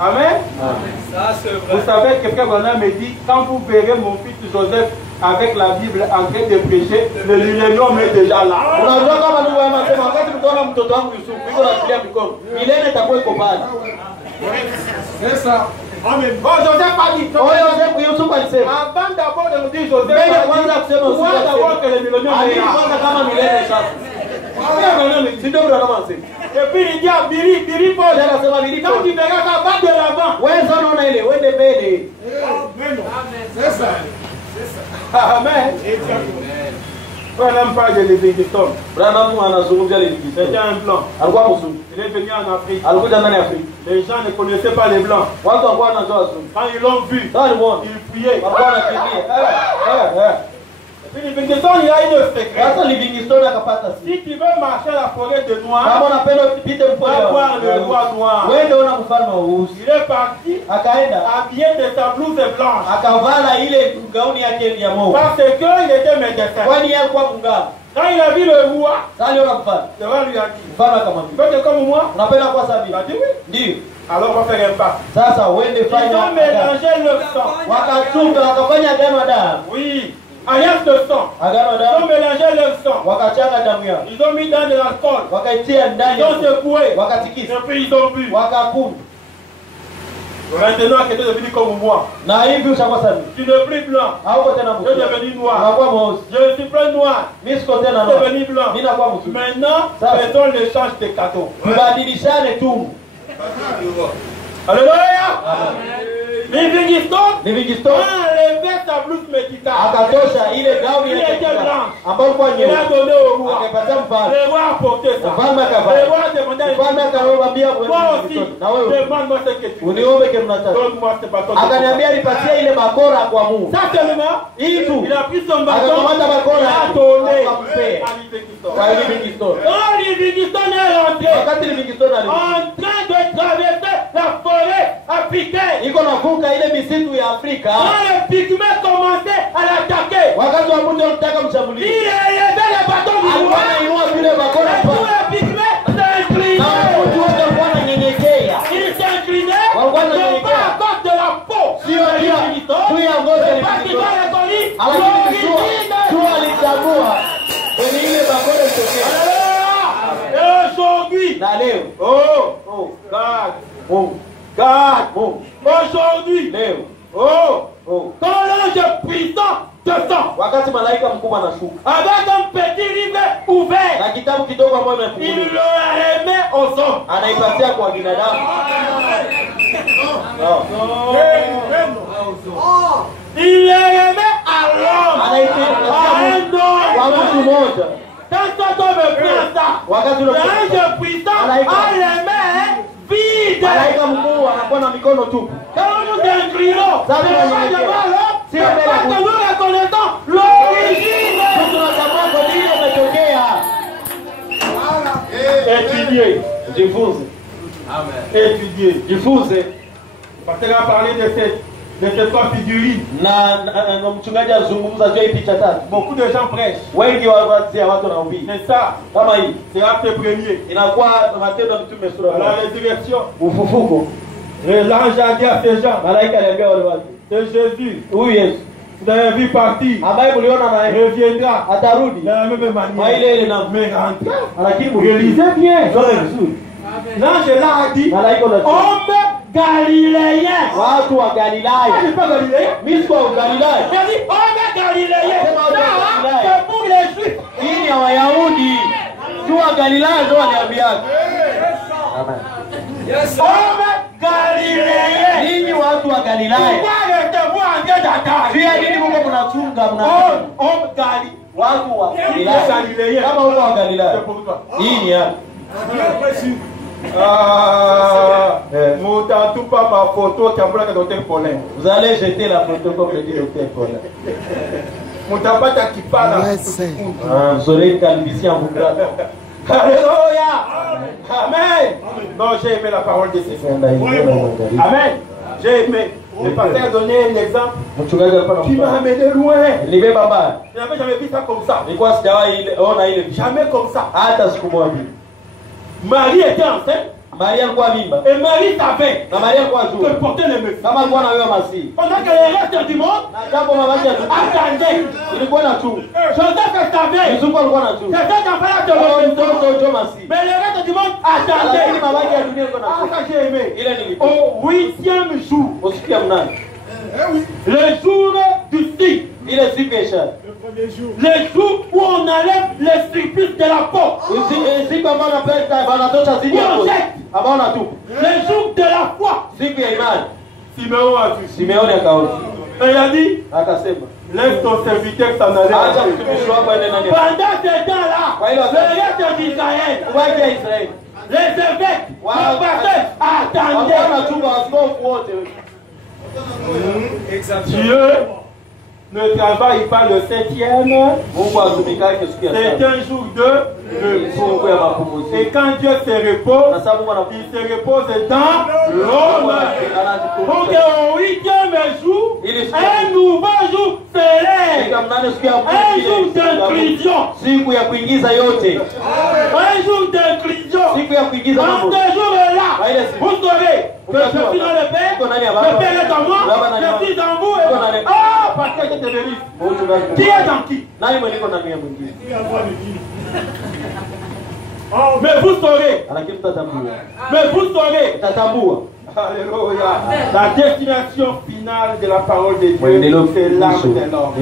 Amen. Vous savez, quelqu'un me dit, quand vous verrez mon fils Joseph avec la Bible en train de prêcher, le millénium est déjà là. C'est ça. Amen. Oh, Joseph a dit. Avant d'abord de nous dire Joseph, moi d'abord que le millénium est là. Et puis il dit à Biri Paul, quand tu verras la bande de l'avant. C'est ça. Amen. On n'aime pas de Livingstone. C'était un blanc. Il est venu en Afrique. Les gens ne connaissaient pas les blancs. Quand ils l'ont vu, ils priaient. Livingstone, il y a une secret. Si tu veux marcher la forêt de noir, va voir le roi noir. Il est parti habillé de sa blouse blanche. Parce qu'il était médecin. Quand il a vu le roi, le roi lui a dit, tu veux comme moi? Il a dit oui. Alors on va faire un pas. Ils ont mélangé le sang. Oui. Alliance de sang. Ils ont mélangé leur sang. Ils ont mis dans de l'alcool. Ils ont secoué. Et puis ils ont bu. Maintenant, quelqu'un est devenu comme moi. Tu n'es plus blanc. Je suis devenu noir. Je suis plus noir. Je suis devenu blanc. Maintenant, faisons l'échange de cadeaux. Alléluia. Livingstone akatosha ile gauni yake ambayo kwa nyeusi akapatia mfalme. Mfalme akamwambia na wewe uniombe kitu nataka. Akaniambia nipatie ile bakora kwa Mungu. Hii tu akakamata bakora akampea kwa Livingstone. Wakati Livingstone iko navuka ile misitu ya Afrika, wakati wa mtu anataka mshambulie, alikuwa anainua vile bakora pa mtu wote alikuwa ananyenyekea, walikuwa wananyenyekea, sio juu ya ngozi, lakini jua alichagua kwenye ile bakora itokea. Na leo aujourd'hui, quand l'ange puissant descend, wakati malaika mkubwa anashuka avec un petit livre ouvert, na kitabu kidogo ambacho il imefunguliwa, le remet aux hommes, anaipatia kwa binadamu. il le remet à l'homme, Anaipatia kwa mtu mmoja. quand cet homme prend ça, Wakati ule l'ange puissant a les mains vides. malaika mkuu anakuwa na mikono tupu. Quand nous inclinons, Ça, c'est c'est pas la devant l'homme, Si c'est on met parce la que nous reconnaissons l'origine. Tunatambua kwa nini umetokea. Étudier, Jifunze. étudier. Jifunze. Parce qu'on a parlé de ces trois figurines. Na mchungaji azungumza juu ya picha tatu. Beaucoup de gens prêchent. Wengi wawatia watu na ubii. Mais ça, Kama hii c'est l'acte premier. inakuwa Matendo ya Mitume sura À la ya résurrection, ufufuko. l'ange a dit à ces gens, Malaika aliambia wale watu, c'est Jésus, huyu Yesu vous avez vu partir, ambaye mliona naye reviendra atarudi de la même kwa manière. ile ile na Mais rentrez. lakini Réalisez bien. Soma vizuri. L'ange là a dit, Malaika anasema homme galiléen. watu wa Ah, Galilaya. c'est pas galiléen. Mimi si wa Galilaya. Il a dit, homme galiléen. Sema watu wa Ça, Galilaya. c'est pour les Juifs. Hii ni ya Wayahudi. Si wa Galilaya ndio waliambia. Amen. Homme galiléen. Ninyi watu wa Galilaya. Pourquoi êtes-vous en train d'attendre? Pia nini mko mnachunga mna Homme gali. watu wa Galilaya. Galilaya. Kama huko wa Galilaya. C'est pour toi. Hii ni ya N'attends pas ma photo qui a bloqué dans tes problèmes. Vous allez jeter la photo comme le dit le Père Paul. Mutapata kipala. Vous aurez une calvitie en vous grattant. Alléluia. Amen. Non, j'ai aimé la parole de Jésus. Amen. J'ai aimé. Le pasteur a donné un exemple Mchungaji alikuwa qui m'a anampa. amené loin. Nilibeba mbali. Je n'avais jamais vu ça comme ça. Nilikuwa sijawahi ona ile picha. Jamais comme ça. Hata siku moja. Marie était enceinte Maria alikuwa mimba. et Marie savait Na Maria alikuwa que nzuri. portait le Messie. Kama alikuwa na wewe Masihi. Pendant que les restes du monde Na jambo mavazi ya attendaient. ilikuwa na tu. Joseph savait Yusufu alikuwa na tu. que cet enfant de Kwa l'homme. mtoto ndio Masihi. Mais les restes du monde Lakini attendaient. mavazi ya dunia ilikuwa na Ah, tu. ça j'ai aimé. Ile nilikuwa. Au 8e jour, Usiku ya mnane. le jour du signe, Ile siku ya ishara. le jour où on enlève les surpices de la peau, Siku ambayo napenda wanatosha zidi ya kozi. Ambao natupa. le jour de la foi. Siku ya imani. Simeon a vu. Simeoni akaona. Et il a dit, Akasema, laisse ton serviteur s'en aller. acha mtumishi wako aende ndani. Pendant ce temps-là, le reste d'Israël, Ubaki ya Israeli. les évêques, les pasteurs Ambao attendaient. wanachunga askofu wote. Dieu ne travaille pas le 7e. Mungu atumikake siku ya C'est saba. un jour de repos. Siku ya mapumziko. Et quand Dieu se repose, Na sababu il se repose dans l'homme. Donc au 8e jour, un nouveau jour s'élève. Un jour d'inclusion. Siku ya kuingiza yote. Un jour d'inclusion. Siku ya kuingiza Dans mambo. ce jour-là, vous saurez que je suis dans le Père, le Père est en moi, je suis en vous. Ah, parce que je te bénis. Qui est dans qui? Nani mweniko na mia mwingine? Mais vous saurez. Lakini tutatambua. Mais vous saurez. Tutatambua. Alléluia. La destination finale de la parole de Dieu, c'est l'âme de l'homme.